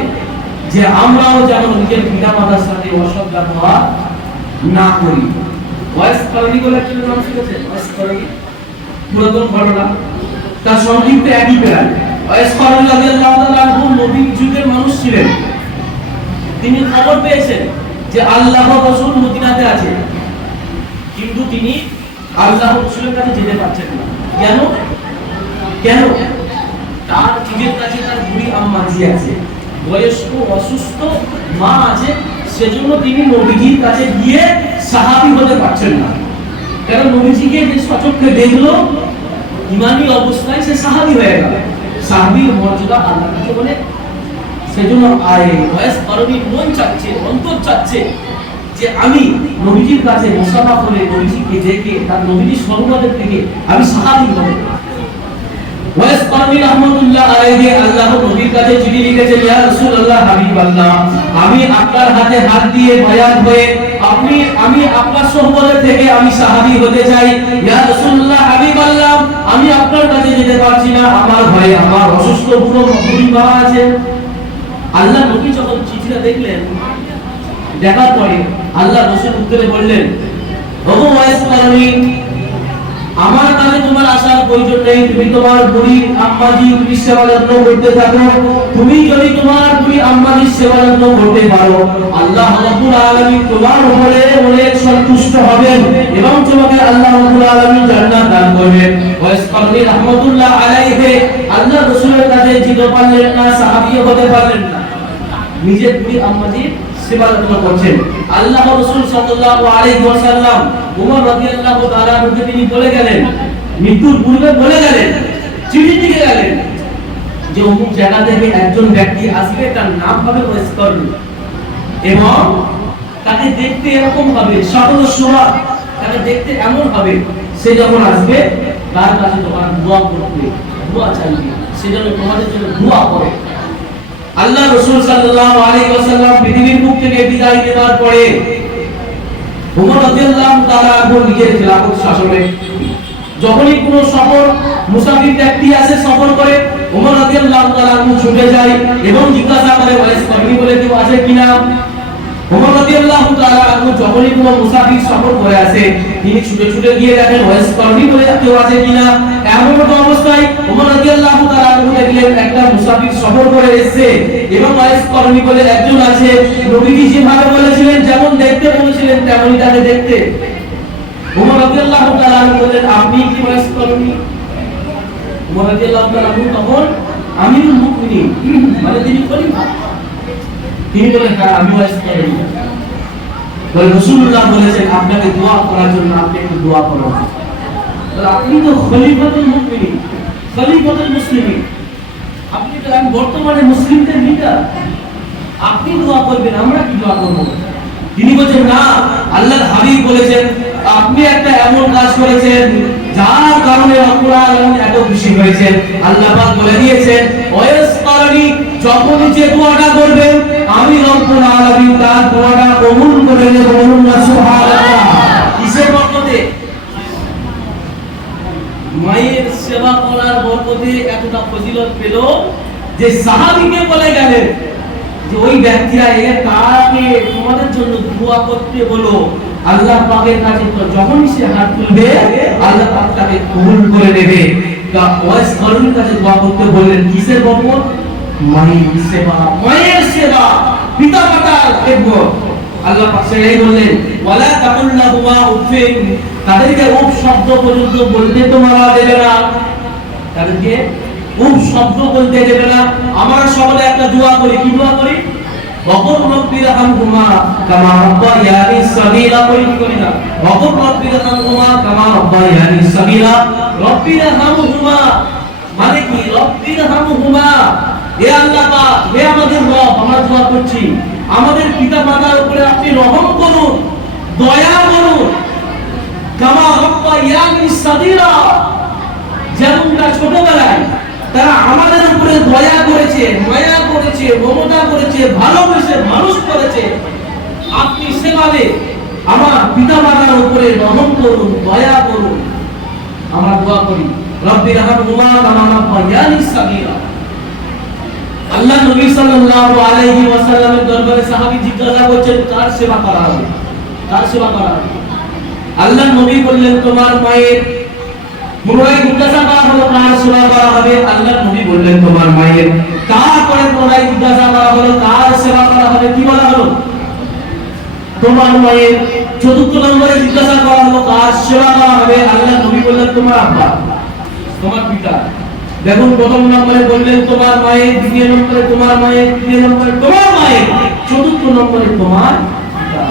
যে আমরাও যেন নিজের পিতা মাতার সাথে অসৎ ব্যবহার না করি। ওয়াইস কারণী বলে একটা নাম শুনেছেন? ওয়াইস কারণী পুরাতন ঘটনা, তার সংক্ষিপ্ত একই প্রায়। ওয়াইস কারণী রাদিয়াল্লাহু তাআলা আনহু নবীর যুগের মানুষ ছিলেন। তিনি খবর পেয়েছেন যে আল্লাহর রাসূল মদিনাতে আছে, কিন্তু তিনি আল্লাহর রাসূলের কাছে যেতে পারছেন না। কেন? কেন? তার নিজের কাছে তার বুড়ি আম্মা জি আছে, বয়স্ক অসুস্থ মা আছে, সেজন্য তিনি নবীজির কাছে গিয়ে সাহাবী হতে পারছেন না। কারণ নবীজিকে যে সচক্ষে দেখলো ইমানি অবস্থায় সে সাহাবী হয়ে গেল। সাহাবীর মর্যাদা আল্লাহর কাছে বলে, সেজন্য ওয়াইস কারণী মন চাচ্ছে, অন্তর চাচ্ছে যে আমি নবীজির কাছে মুসাফা করে নবীজিকে দেখে তার নবীজির সরবরাহের থেকে আমি সাহাবী হব। ওয়াইস কারণী রাহমাতুল্লাহ আলাইহি আল্লাহর নবীর কাছে চিঠি লিখেছেন, ইয়া রাসূলুল্লাহ হাবিবাল্লাহ, আমি আপনার হাতে হাত দিয়ে বায়াত হয়ে আমি আপনার সহবতের থেকে আমি সাহাবী হতে চাই। ইয়া রাসূলুল্লাহ হাবিবাল্লাহ, আমি আপনার কাছে যেতে পারছি না, আমার ঘরে আমার অসুস্থ বুড়ি মা আছে। আল্লাহ নবী যখন চিঠিটা দেখলেন, দেখার পরে আল্লাহ রাসূল উত্তরে বললেন, ওগো ওয়াইস কারণী, আমার কাছে তোমার আসার প্রয়োজন নেই, তুমি তোমার বুড়ি আম্মাজির সেবা যত্ন করতে থাকো। তুমি যদি তোমার বুড়ি আম্মাজির সেবা যত্ন করতে পারো, আল্লাহ রাব্বুল আলামিন তোমার উপরে অনেক সন্তুষ্ট হবেন এবং তোমাকে আল্লাহ রাব্বুল আলামিন জান্নাত দান করবেন। ওয়াইস কারণী রাহমাতুল্লাহ আলাইহি আল্লাহ রাসূলের কাছে যেতে পারলেন না, সাহাবী হতে পারলেন না, নিজের বুড়ি আম্মাজির সেবা যত্ন করছেন। আল্লাহ রাসূল সাল্লাল্লাহু আলাইহি ওয়াসাল্লাম ওমর রাদিয়াল্লাহু তাআলা আনহুকে তিনি বলে গেলেন, মৃত্যুর পূর্বে বলে গেলেন, চিঠি লিখে গেলেন যে অমুক জায়গা থেকে একজন ব্যক্তি আসবে, তার নাম হবে ওয়াইস কারণী এবং তাকে দেখতে এরকম হবে, সকল সময় তাকে দেখতে এমন হবে, সে যখন আসবে তার কাছে তোমার দোয়া করবে, দোয়া চাইবে, সেজন্য তোমাদের জন্য দোয়া করে। আল্লাহ রাসূল সাল্লাল্লাহু আলাইহি ওয়াসাল্লাম পৃথিবীর মুখ থেকে বিদায় নেবার পরে ওমর রাদিয়াল্লাহু তাআলা নিজের খেলাফত শাসনে যখনই কোনো সফর মুসাফির ব্যক্তি আসে সফর করে, ওমর রাদিয়াল্লাহু তাআলা যায় এবং জিজ্ঞাসা করে ওয়াইস কর্মী বলে কেউ আছে কিনা। ওমর রাদিয়াল্লাহু তাআলা আনহু যখনই কোনো মুসাফির সফর করে আসে তিনি ছুটে ছুটে গিয়ে দেখেন ওয়াইস কর্মী বলে কেউ আছে কিনা। এমন একটা অবস্থায় ওমর রাদিয়াল্লাহু তাআলা আনহু দেখলেন একটা মুসাফির সফর করে এসেছে এবং ওয়াইস কর্মী বলে একজন আছে। নবীজি যেভাবে বলেছিলেন, যেমন দেখতে বলেছিলেন তেমনই তাকে দেখতে। ওমর রাদিয়াল্লাহু তাআলা আনহু বললেন, আপনি কি ওয়াইস কর্মী? ওমর রাদিয়াল্লাহু তাআলা আনহু তখন আমিরুল মুমিনিন মানে তিনি খলিফা, তিনি বলেন হ্যাঁ আমি ওয়াইস কর্মী। বলে রাসূলুল্লাহ বলেছেন আপনাকে দোয়া করার জন্য, আপনি একটু দোয়া করুন। আপনি তো খলিফাতুল মুমিনিন, খলিফাতুল মুসলিমিন, আপনি তো বর্তমানে মুসলিমদের লিডার, আপনি দোয়া করবেন, আমরা কি দোয়া করব? তিনি বলেন না, আল্লাহর হাবিব বলেছেন আপনি একটা এমন কাজ করেছেন যার কারণে রব্বুল আলামিন এত খুশি হয়েছেন। আল্লাহ পাক বলে দিয়েছেন ওয়াইস কর্মী যখন যে দোয়াটা করবেন আমি রব্বুল আলামিন তার দোয়াটা কবুল করে নেব। বলুন না সুবহানাল্লাহ। কিসের বরকতে? মায়ের সেবা করার বরকতে এতটা ফজিলত পেল যে সাহাবীকে বলে গেলেন যে ওই ব্যক্তিরা তাকে তোমাদের জন্য দোয়া করতে বলো। আল্লাহ পাকের কাছে যখনই সে হাত তুলবে আল্লাহ পাক তাকে কবুল করে নেবে। ওয়াইস কর্মীর কাছে দোয়া করতে বললেন কিসের বরকত? মায়ের সেবা, মায়ের সেবা, পিতামাতার খেদমত। আল্লাহ পাক সেই বললেন ওয়ালা তাকুল লাহুমা উফিন, তাদেরকে উফ শব্দ পর্যন্ত বলতে তোমরা দেবে না, তাদেরকে উফ শব্দ বলতে দেবে না। আমরা সকলে একটা দোয়া করি, কি দোয়া করি? ওয়াকুর রাব্বিরহামহুমা কামা রাব্বায়ানি সাগীরা, করি না? ওয়াকুর রাব্বিরহামহুমা কামা রাব্বায়ানি সাগীরা। রাব্বিরহামহুমা মানে কি? রাব্বিরহামহুমা, হে আল্লাহ পাক, হে আমাদের রব, আমরা দোয়া করছি আমাদের পিতামাতার উপরে আপনি রহম করুন, দয়া করুন। কামা রাব্বায়ানি সাগীরা, যেমনটা ছোটবেলায় তারা আমাদের উপরে দয়া করেছে, মায়া করেছে, মমতা করেছে, ভালোবেসে মানুষ করেছে, আপনি সেভাবে আমার পিতামাতার উপরে রহম করুন, দয়া করুন। আমরা দোয়া করি রব্বিরহামহুমা কামা রাব্বায়ানি সাগীরা। আল্লাহ নবী সাল্লাল্লাহু আলাইহি ওয়াসাল্লামের দরবারে সাহাবী জিজ্ঞাসা করছেন কার সেবা করা হবে, কার সেবা করা হবে? আল্লাহ নবী বললেন তোমার মায়ের। পুনরায় জিজ্ঞাসা করা হলো কার সেবা করা হবে? আল্লাহ নবী বললেন তোমার মায়ের। তারপরে পুনরায় জিজ্ঞাসা করা হলো কার সেবা করা হবে? কি বলা হলো? তোমার মায়ের। চতুর্থ নম্বরে জিজ্ঞাসা করা হলো কার সেবা করা হবে? আল্লাহ নবী বললেন তোমার আব্বা, তোমার পিতা। দেখুন প্রথম নম্বরে বললেন তোমার মায়ের, দ্বিতীয় নম্বরে তোমার মায়ের, তৃতীয় নম্বরে তোমার মায়ের, চতুর্থ নম্বরে তোমার পিতা।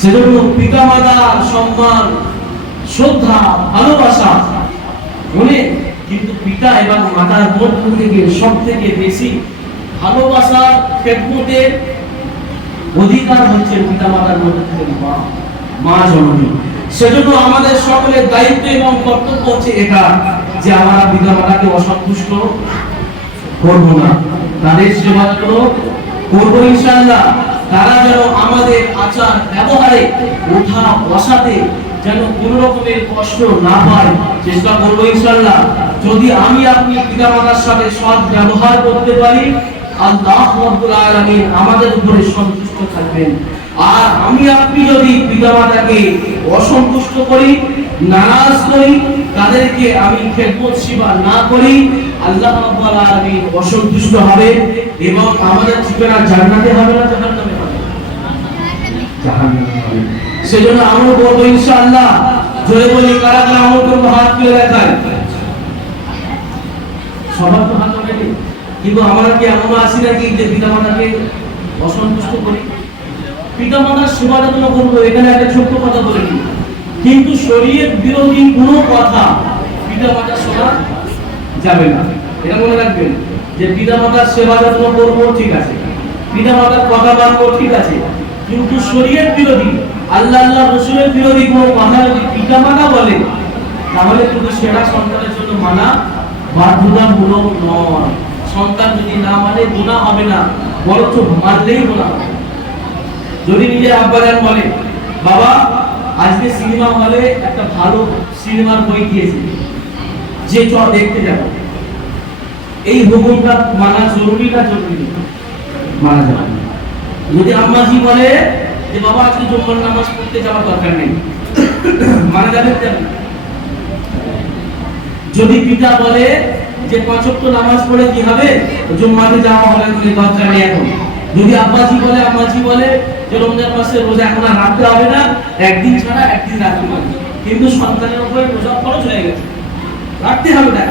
সেজন্য পিতামাতার সম্মান, শ্রদ্ধা, ভালোবাসা মনে, কিন্তু পিতা এবং মাতার মধ্য থেকে সবথেকে বেশি ভালোবাসার খেদমতের অধিকার হচ্ছে পিতামাতার মধ্য থেকে মা জননী। সেজন্য আমাদের সকলের দায়িত্ব এবং কর্তব্য হচ্ছে এটা যে আমরা পিতামাতাকে অসন্তুষ্ট করব না, তাদের সেবা করব ইনশাআল্লাহ। তারা যেন আমাদের আচার ব্যবহারে, ওঠা বসাতে যেন কোন রকমের কষ্ট না পায় চেষ্টা করব ইনশাআল্লাহ। যদি আমি আপনি পিতামাতার সাথে সৎ ব্যবহার করতে পারি আল্লাহ রাব্বুল আলামিন আমাদের উপরে সন্তুষ্ট থাকবেন। আর আমি আপনি যদি পিতামাতাকে অসন্তুষ্ট করি, নারাজ করি, তাদেরকে আমি খেদমত সেবা না করি, আল্লাহ রাব্বুল আলামিন অসন্তুষ্ট হবে এবং আমাদের ঠিকানা জান্নাতে হবে না জাহান্নামে হবে? জাহান্নামে হবে। সেজন্য আমরা বলবো ইনশাআল্লাহ, জোরে বলি কারা কারা আমল করবো, হাত তুলে দেখায়। সবার তো হাত ওঠেনি, কিন্তু আমরা কি এমন আছি নাকি যে পিতামাতাকে অসন্তুষ্ট করি? পিতামাতার সেবাটা তো করবো, এখানে একটা ছোট্ট কথা বলে দিই, কিন্তু শরীয়ত বিরোধী কোনো কথা পিতামাতার শোনা যাবে না। এটা মনে রাখবেন যে পিতামাতার সেবাটা তো করবো, ঠিক আছে, পিতামাতার কথা মানবো, ঠিক আছে, কিন্তু শরীয়ত বিরোধী, আল্লাহ রাসূলের বিরোধী কোনো কথা যদি পিতামাতা বলে তাহলে কিন্তু সেটা সন্তানের জন্য মানা বাধ্যতামূলক নয়। সন্তান যদি না মানে গুনাহ হবে না, বরঞ্চ মানলেই গুনাহ হবে। যদি নিজের আব্বাজান বলে বাবা আজকে সিনেমা হলে একটা ভালো সিনেমার বই দিয়েছে, যে চ দেখতে যাব, এই হুকুমটা মানা জরুরি না জরুরি? মানা যাবে না। যদি আম্মাজি বলে যে বাবা আজকে জুম্মার নামাজ পড়তে যাওয়ার দরকার নেই, মানা যাবে না? যদি পিতা বলে যে পাঁচ ওয়াক্ত নামাজ পড়ে কি হবে, জুম্মাতে যাওয়া হবে কোনো দরকার নেই এখন। যদি আব্বাজি বলে আম্মাজি বলে যে রমজান মাসে রোজা এখন আর রাখতে হবে না, একদিন ছাড়া একদিন রাখতে হবে, কিন্তু সন্তানের উপরে রোজা খরচ হয়ে গেছে, রাখতে হবে না।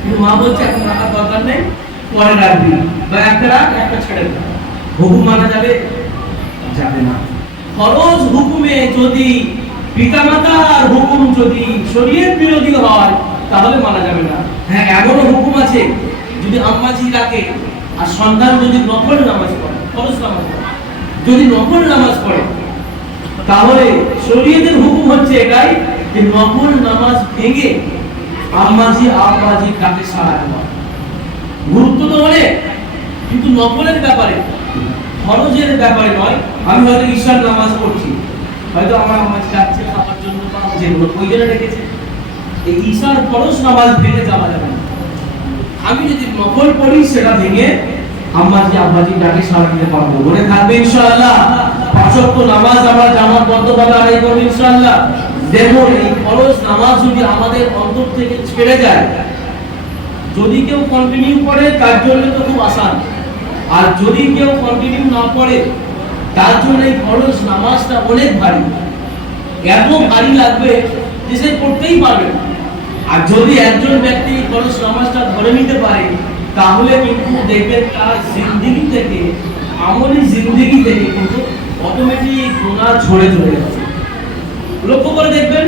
কিন্তু মা বলছে এখন রাখার দরকার নেই, পরে রাখবি, বা একটা রাখ একটা ছেড়ে দে। হুকুম মানা যাবে? যাবে না। ফরজ হুকুমে যদি পিতামাতার হুকুম যদি শরীয়ত বিরোধী হয় তাহলে মানা যাবে না। হ্যাঁ, এমনও হুকুম আছে যদি আম্মাজি রাখে আর সন্তান যদি নফল নামাজ পড়ে, ফরজ নামাজ পড়ে, যদি নফল নামাজ পড়ে, তাহলে শরীয়তের হুকুম হচ্ছে এটাই যে নফল নামাজ ভেঙে আম্মাজি আব্বাজি ডাকে সাড়া দেওয়া। গুরুত্ব তো অনেক, কিন্তু নফলের ব্যাপারে, ফরজের ব্যাপারে নয়। আমি হয়তো ঈশার নামাজ পড়ছি, হয়তো আমার আম্মাজি ডাকছে খাবার জন্য বা যেগুলো প্রয়োজনে রেখেছে, এই ঈশার ফরজ নামাজ ভেঙে যাওয়া যাবে না। আমি যদি নফল পড়ি সেটা ভেঙে আম্মাজি আব্বাজি ডাকে সাড়া দিতে পারবো। মনে থাকবে ইনশাআল্লাহ, পাঁচ ওয়াক্ত নামাজ আমরা জামাতবদ্ধভাবে আদায় করব ইনশাআল্লাহ। দেখুন, এই ফরজ নামাজ যদি আমাদের অন্তর থেকে ছেড়ে যায়, যদি কেউ কন্টিনিউ করে তার জন্য তো খুব আসান, আর যদি কেউ কন্টিনিউ না করে তার জন্য এই ফরজ নামাজটা অনেক ভারী, এত ভারী লাগবে যে সে করতেই পারবে না। আর যদি একজন ব্যক্তি ফরজ নামাজটা ধরে নিতে পারে, তাহলে কিন্তু দেখবেন তার জিন্দেগি থেকে, আমলি জিন্দেগি থেকে কিন্তু অটোমেটিক গুনাহ ঝরে চলে যাচ্ছে। লক্ষ্য করে দেখবেন,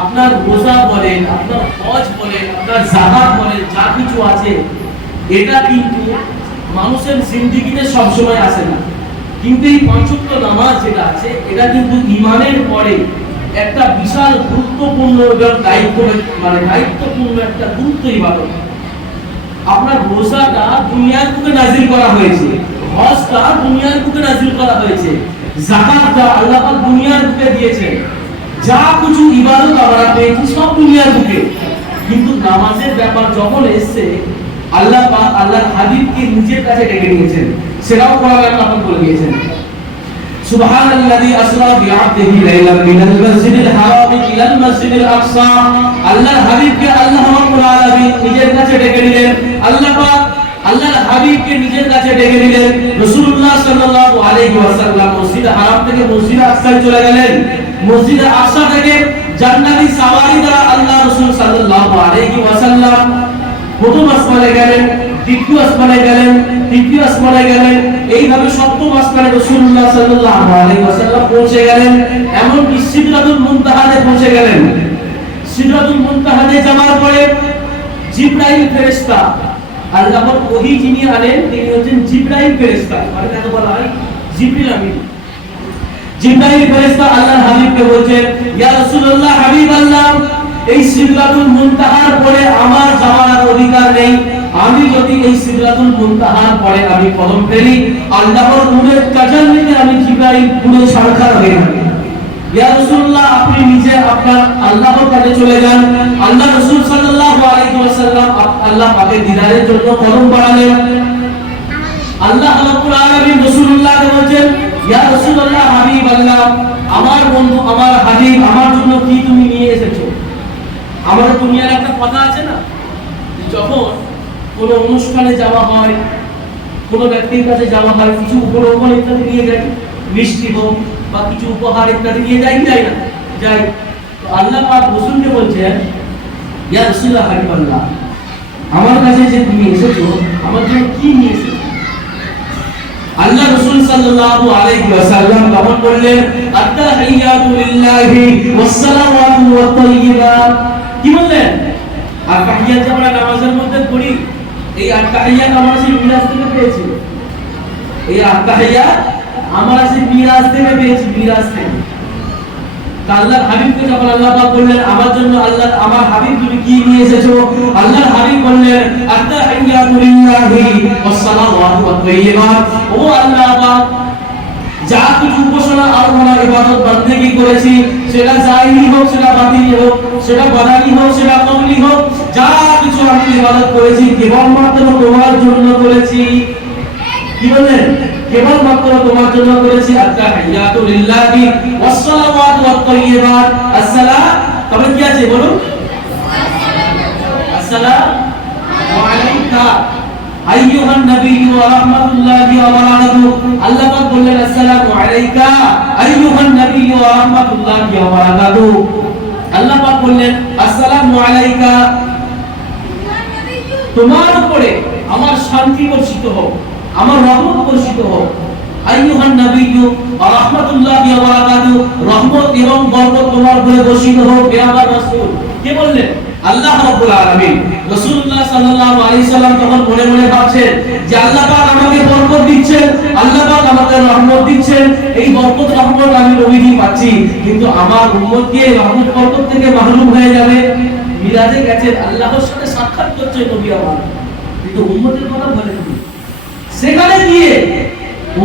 আপনার রোজা বলেন, আপনার হজ বলেন, আপনার যাকাত বলেন, যা কিছু আছে এটা কিন্তু মানুষের জিন্দেগিতে সবসময় আসে না। কিন্তু এই পাঁচ ওয়াক্ত নামাজ যেটা আছে এটা কিন্তু ঈমানের পরে একটা বিশাল গুরুত্বপূর্ণ দায়িত্ব, মানে দায়িত্বপূর্ণ একটা গুরুত্ব ইবাদত। আপনার রোজাটা দুনিয়ার বুকে নাজিল করা হয়েছে, হজটা দুনিয়ার বুকে নাজিল করা হয়েছে, যাকাতটা আল্লাহ পাক দুনিয়ার বুকে দিয়েছেন, যা কিছু ইবাদত আমরা পেয়েছি সব দুনিয়ার বুকে। কিন্তু নামাজের ব্যাপার যখন এসেছে, আল্লাহ পাক আল্লাহর হাবিবকে নিজের কাছে ডেকে নিয়েছেন, সেটাও কোরআনে আল্লাহ পাক বলে দিয়েছেন, সুবহানাল্লাযী আসরা বিআবদিহি লাইলাম মিনাল মাসজিদিল হারাম ইলাল মাসজিদিল আকসা। আল্লাহর হাবিবকে আল্লাহ রাব্বুল আলামিন নিজের কাছে ডেকে নিলেন। আল্লাহ পাক আল্লাহর হাবিবকে নিজের কাছে ডেকে নিলেন। রাসূলুল্লাহ সাল্লাল্লাহু আলাইহি ওয়াসাল্লাম মসজিদে হারাম থেকে মসজিদে আকসায় চলে গেলেন। মসজিদে আকসা থেকে জান্নাতি সাওয়ারি দ্বারা আল্লাহ রাসূল সাল্লাল্লাহু আলাইহি ওয়াসাল্লাম প্রথম আসমানে গেলেন, দ্বিতীয় আসমানে গেলেন, তৃতীয় আসমানে গেলেন, এইভাবে সপ্তম আসমানে রাসূলুল্লাহ সাল্লাল্লাহু আলাইহি ওয়াসাল্লাম পৌঁছে গেলেন। এমনকি সিদরাতুল মুনতাহাতে পৌঁছে গেলেন। সিদরাতুল মুনতাহাতে যাওয়ার পরে জিবরাইল ফেরেশতা, আল্লাহর ওহী যিনি আনেন তিনি হচ্ছেন জিবরাইল ফেরেশতা, মানে তাকে বলা হয় জিবরিল আমিন। জিবরাইল ফেরেশতা আল্লাহর হাবিবকে বলছেন, ইয়া রাসূলুল্লাহ, হাবিবাল্লাহ, এই সিদরাতুল মুনতাহার পরে আমার যাওয়ার অধিকার নেই। আমি যদি এই সিদরাতুল মুনতাহার পরে আমি কদম ফেলি, আল্লাহর নূরের তাজাল্লিতে আমি জিবরাইল পুরো সারখার হয়ে যাবে। ইয়া রাসূলুল্লাহ, আপনি নিজে আপনার আল্লাহর কাছে চলে যান। আল্লাহ রাসূল সাল্লাল্লাহু আলাইহি ওয়াসাল্লাম আল্লাহ পাকের দিদারের জন্য কদম বাড়ালেন। আল্লাহ রাব্বুল আলামিন রাসূলুল্লাহকে বলেন, ইয়া রাসূলুল্লাহ, হাবিবাল্লাহ, আমার বন্ধু, আমার হাবিব, আমার জন্য কি তুমি নিয়ে এসেছো? আমাদের দুনিয়ার একটা কথা আছে না, যখন কোনো অনুষ্ঠানে যাওয়া হয়, কোনো ব্যক্তির কাছে যাওয়া হয়, কিছু উপঢৌকন ইত্যাদি নিয়ে যায়, মিষ্টি হোক বা কিছু উপহার ইত্যাদি নিয়ে যায়, যায় না যাই। তো আল্লাহ পাক রাসূলকে বলছেন, ইয়া রাসূলুল্লাহ, হাবিবাল্লাহ, আমার কাছে যে তুমি এসেছো আমার জন্য কি নিয়ে এসেছো? আল্লাহ রাসূল সাল্লাল্লাহু আলাইহি ওয়াসাল্লাম তখন বললেন, আত-তাহিয়াতু লিল্লাহি ওয়াস-সালাওয়াতু ওয়াত-তাইয়্যিবাত। কি বললেন? আত-তাহিয়াত আমরা নামাজের মধ্যে পড়ি, এই আত-তাহিয়াত আমরা সেই মিরাজ থেকে পেয়েছি। এই আত-তাহিয়াত আমরা সেই মিরাজ থেকে পেয়েছি, মিরাজ থেকে। আল্লাহর হাবিবকে যখন আল্লাহ পাক বললেন, আমার জন্য আল্লাহ, আমার হাবিব তুমি কি নিয়ে এসেছো? আল্লাহর হাবিব বললেন, আত-তাহিয়াতু লিল্লাহি ওয়াস-সালাওয়াতু ওয়াত-তাইয়্যিবাত। ও আল্লাহ পাক, যা কিছু উপাসনা আরাধনা ইবাদত বন্দেগী করেছি, সেটা জায়েরি হোক, সেটা বাতিল হোক, সেটা বাদানি হোক, সেটা কওলি হোক, যা কিছু আমি ইবাদত করেছি কেবলমাত্র তোমার জন্য করেছি। কি বললেন? কেবলমাত্র তোমার জন্য করেছি। আত-তাহিয়াতু লিল্লাহি ওয়াস-সালাওয়াতু ওয়াত-তাইয়্যিবাত। আসসালাম, তবে কি আছে বলুন? আসসালামু আলাইকা আইয়ুহান নাবিয়্যু ওয়া রাহমাতুল্লাহি ওয়া বারাকাতুহু। আল্লাহ পাক বললেন আসসালামু আলাইকা আইয়ুহান নাবিয়্যু ওয়া রাহমাতুল্লাহি ওয়া বারাকাতুহু। আল্লাহ পাক বললেন আসসালামু আলাইকা, তোমার উপরে আমার শান্তি বর্ষিত হোক, আমার রহমত বর্ষিত হোক। আইয়ুহান নাবিয়্যু ওয়া রাহমাতুল্লাহি ওয়া বারাকাতুহু, রহমত এবং বরকত তোমার উপরে বর্ষিত হোক হে আমার রাসূল। কে বললেন? আল্লাহ রাব্বুল আলামিন। রাসূলুল্লাহ সাল্লাল্লাহু আলাইহি সাল্লাম তখন মনে মনে ভাবছেন যে আল্লাহ পাক আমাকে বরকত দিচ্ছেন, আল্লাহ পাক আমাকে রহমত দিচ্ছেন, এই বরকত রহমত আমি নবীজি পাচ্ছি, কিন্তু আমার উম্মত কি এই রহমত বরকত থেকে মাহরুম হয়ে যাবে? মিরাজে গেছেন, আল্লাহর সাথে সাক্ষাৎ করছে নবী আমার, কিন্তু উম্মতের কথা বলেননি। সেখানে গিয়ে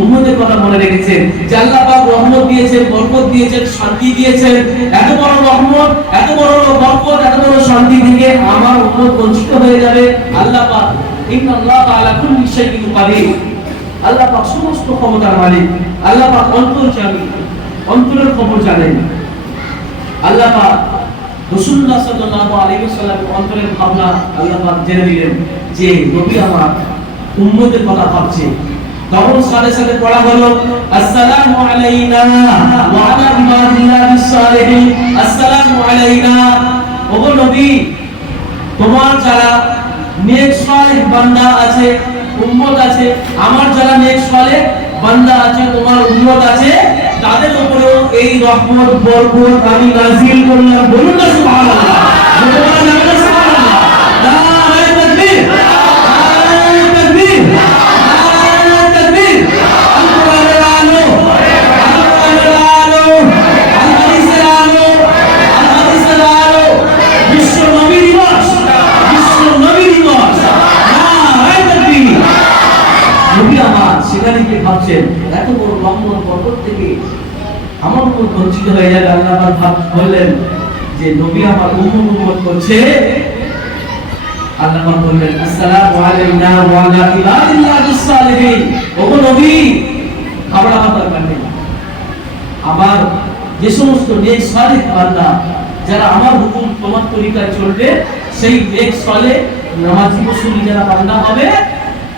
উম্মতের কথা মনে রেখেছেন যে আল্লাহ পাক রহমত দিয়েছেন, বরকত দিয়েছেন, শান্তি দিয়েছেন। এত বড় রহমত, এত বড় বরকত, এত বড় শান্তি থেকে আমার উম্মত বঞ্চিত হয়ে যাবে। আল্লাহ পাক ইন্নাল্লাহা আলা কুল্লি শাইইন কাদির, আল্লাহ পাক সমস্ত ক্ষমতার মালিক, আল্লাহ পাক অন্তর্যামী, অন্তরের খবর জানেন। আল্লাহ পাক রাসূলুল্লাহ সাল্লাল্লাহু আলাইহি ওয়াসাল্লামের অন্তরের ভাবনা আল্লাহ পাক জেনে নিলেন যে নবী আমার উম্মতের কথা ভাবছে। তখন সাথে সাথে পড়া হলো আসসালামু আলাইনা ওয়া আলা ইবাদিল্লাহিস সালিহিন। আসসালামু আলাইনা, ওগো নবী, তোমার যারা নেক সালেহ বান্দা আছে, উম্মত আছে, আমার যারা নেক সালেহ বান্দা আছে, তোমার উম্মত আছে, তাদের উপরেও এই রহমত বরকত আমি নাযিল করলাম। বলুন না সুবহানাল্লাহ, সুবহানাল্লাহ, সুবহানাল্লাহ, নারে তাকবীর, নারে তাকবীর, নারে তাকবীর। আল-কোরআনের আলো, আল-কোরআনের আলো, আল-হাদিসের আলো, আল-হাদিসের আলো। বিশ্ব নবী দিবস, বিশ্ব নবী দিবস, নারে তাকবীর। নবী আমার সেখানে কি ভাবছেন এত বড় রহমত বরকত থেকে আমার উপর বঞ্চিত হয়ে যাবে। আল্লাহ পাক বললেন যে নবী আমার উম্মত করছে। আল্লাহ পাক বললেন আসসালামু আলাইনা ওয়া আলা ইবাদিল্লাহিস সালিহিন। ওগো নবী, খাবার আমার দরকার নেই, আমার যে সমস্ত নেক সালেহ বান্দা যারা আমার হুকুম তোমার তরিকায় চলবে, সেই নেক সালেহ নামাজি মুসল্লি যারা বান্দা হবে,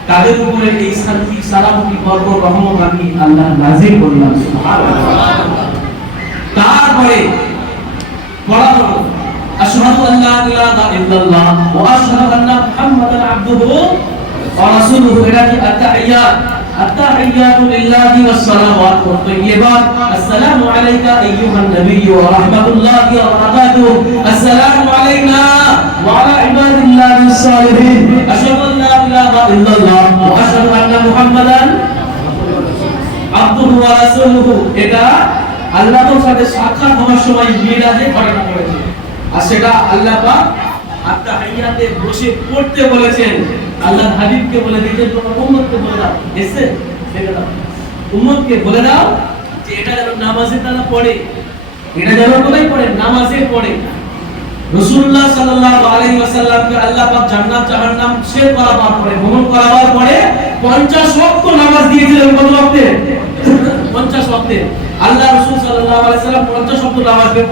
তাদের উপরে এই শান্তি, সালামতি, বরকত, রহমত আমি আল্লাহ নাযিল করলাম। সুবহানাল্লাহ। তারপরে পড়া হলো আশহাদু আল্লা ইলাহা ইল্লাল্লাহ ওয়া আশহাদু আন্না মুহাম্মাদান আবদুহু ওয়া রাসূলুহু। এটা কি আত-তাহিয়াত, আত-তাহিয়াতু লিল্লাহি ওয়াস সালাওয়াতু ওয়াত তাইয়্যিবাত। আসসালামু আলাইকা আইয়ুহান নাবিয়্যু ওয়া রাহমাতুল্লাহি ওয়া বারাকাতুহু। আসসালামু আলাইনা ওয়া আলা ইবাদিল্লাহিস সালিহিন। আশহাদু আল্লা ইলাহা ইল্লাল্লাহ ওয়া আশহাদু আন্না মুহাম্মাদান আবদুহু ওয়া রাসূলুহু। এটা আল্লাহর সাথে সাক্ষাৎ হওয়ার সময় মিরাজে ঘটনা ঘটেছে, আর সেটা আল্লাহ পাক আত-তাহিয়াতে বসে পড়তে বলেছেন। আল্লাহর হাবিবকে বলে দিয়েছেন তোমার উম্মতকে বলে দাও, এসে বলে দাও, উম্মতকে বলে দাও যে এটা যেন নামাজে তারা পড়ে, এটা যেন কোথায় পড়ে? নামাজে পড়ে। রাসূলুল্লাহ সাল্লাল্লাহু আলাইহি ওয়াসাল্লামকে আল্লাহ পাক জান্নাত জাহান্নাম শের করাবার পরে, ভ্রমণ করাবার পরে 50 ওয়াক্ত নামাজ দিয়েছিলেন। কত ওয়াক্তে? 50 ওয়াক্তে। আল্লাহ রাসূল সাল্লাল্লাহু আলাইহি ওয়াসাল্লাম 50 ওয়াক্ত নামাজ পেয়ে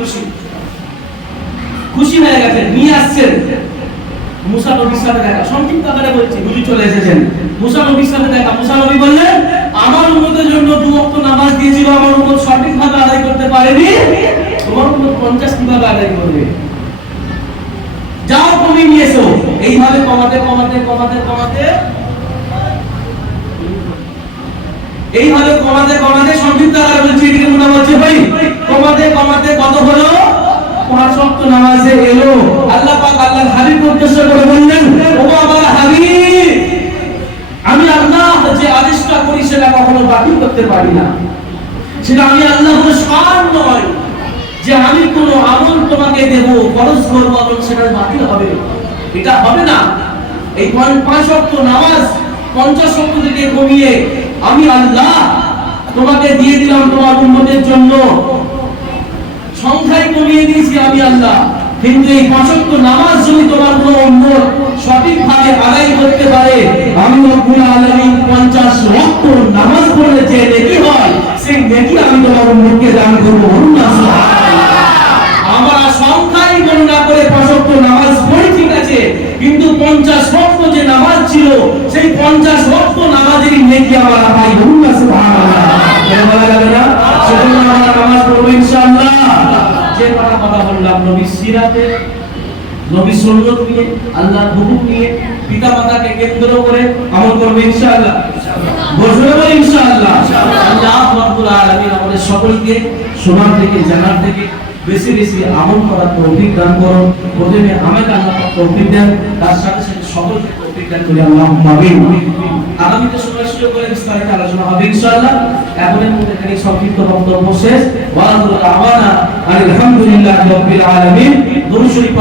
খুশি হয়ে গেছেন, নিয়ে আসছেন। মুসা নবীর সাথে দেখা, সংক্ষিপ্ত আকারে বলছি, বুঝি চলে এসেছেন। মুসা নবীর সাথে দেখা, মুসা নবী বললেন আমার উম্মতের জন্য 2 ওয়াক্ত নামাজ দিয়েছিল, আমার উম্মত সঠিকভাবে আদায় করতে পারেনি, তোমার উম্মত 50 কিভাবে আদায় করবে? যাও কমিয়ে নিয়ে এসো। এইভাবে কমাতে কমাতে কমাতে কমাতে এইভাবে কমাতে কমাতে সংক্ষিপ্ত আকারে বলছি, এদিকে মনে হচ্ছে ভাই কমাতে কমাতে কত হলো? 5 ওয়াক্ত নামাজে এলো। আল্লাহ পাক আল্লাহর হাবিবকে উদ্দেশ্য করে বললেন, ও আমার হাবিব, আমি আল্লাহ যে আদেশটা করি সেটা কখনো বাতিল করতে পারি না। সেটা আমি আল্লাহর শান নয় যে আমি কোন আমল তোমাকে দেব, ফরজ করব এবং সেটা বাতিল হবে, এটা হবে না। এই 5 ওয়াক্ত নামাজ 50 ওয়াক্ত থেকে কমিয়ে আমি আল্লাহ তোমাকে দিয়ে দিলাম তোমার উম্মতের জন্য, সংখ্যায় কমিয়ে দিয়েছি আমি আল্লাহ। কিন্তু এই 5 ওয়াক্ত নামাজ যদি তোমার কোনো উম্মত সঠিক 50 ওয়াক্ত নামাজের নেকি আমরা পাই। বলুন না সুবহানাল্লাহ। কেন বলা যাবে না? সেজন্য আমরা নামাজ পড়ব ইনশাআল্লাহ। যে কথা বললাম নবী সিরাতে, নবী সুন্নাত নিয়ে, আল্লাহর হুকুম নিয়ে, পিতামাতাকে কেন্দ্র করে আমল করব ইনশাআল্লাহ। বলবো ইনশাআল্লাহ। আল্লাহ রাব্বুল আলামিন আমাদের সকলকে শোনার থেকে, জানার থেকে বেশি বেশি আমল করার তৌফিক দান করুন। প্রথমে আমাকে আল্লাহ পাক তৌফিক দেন, তার সাথে সাথে সকলকে তৌফিক দান করি। আল্লাহুম্মা আমিন। আগামীতে সময় সুযোগ করে বিস্তারিত আলোচনা হবে ইনশাআল্লাহ। এখনের মধ্যে এখানে সংক্ষিপ্ত বক্তব্য শেষ। ওয়া আখিরু দাওয়ানা আলহামদুলিল্লাহি রাব্বিল আলামিন। দরুদ শরীফ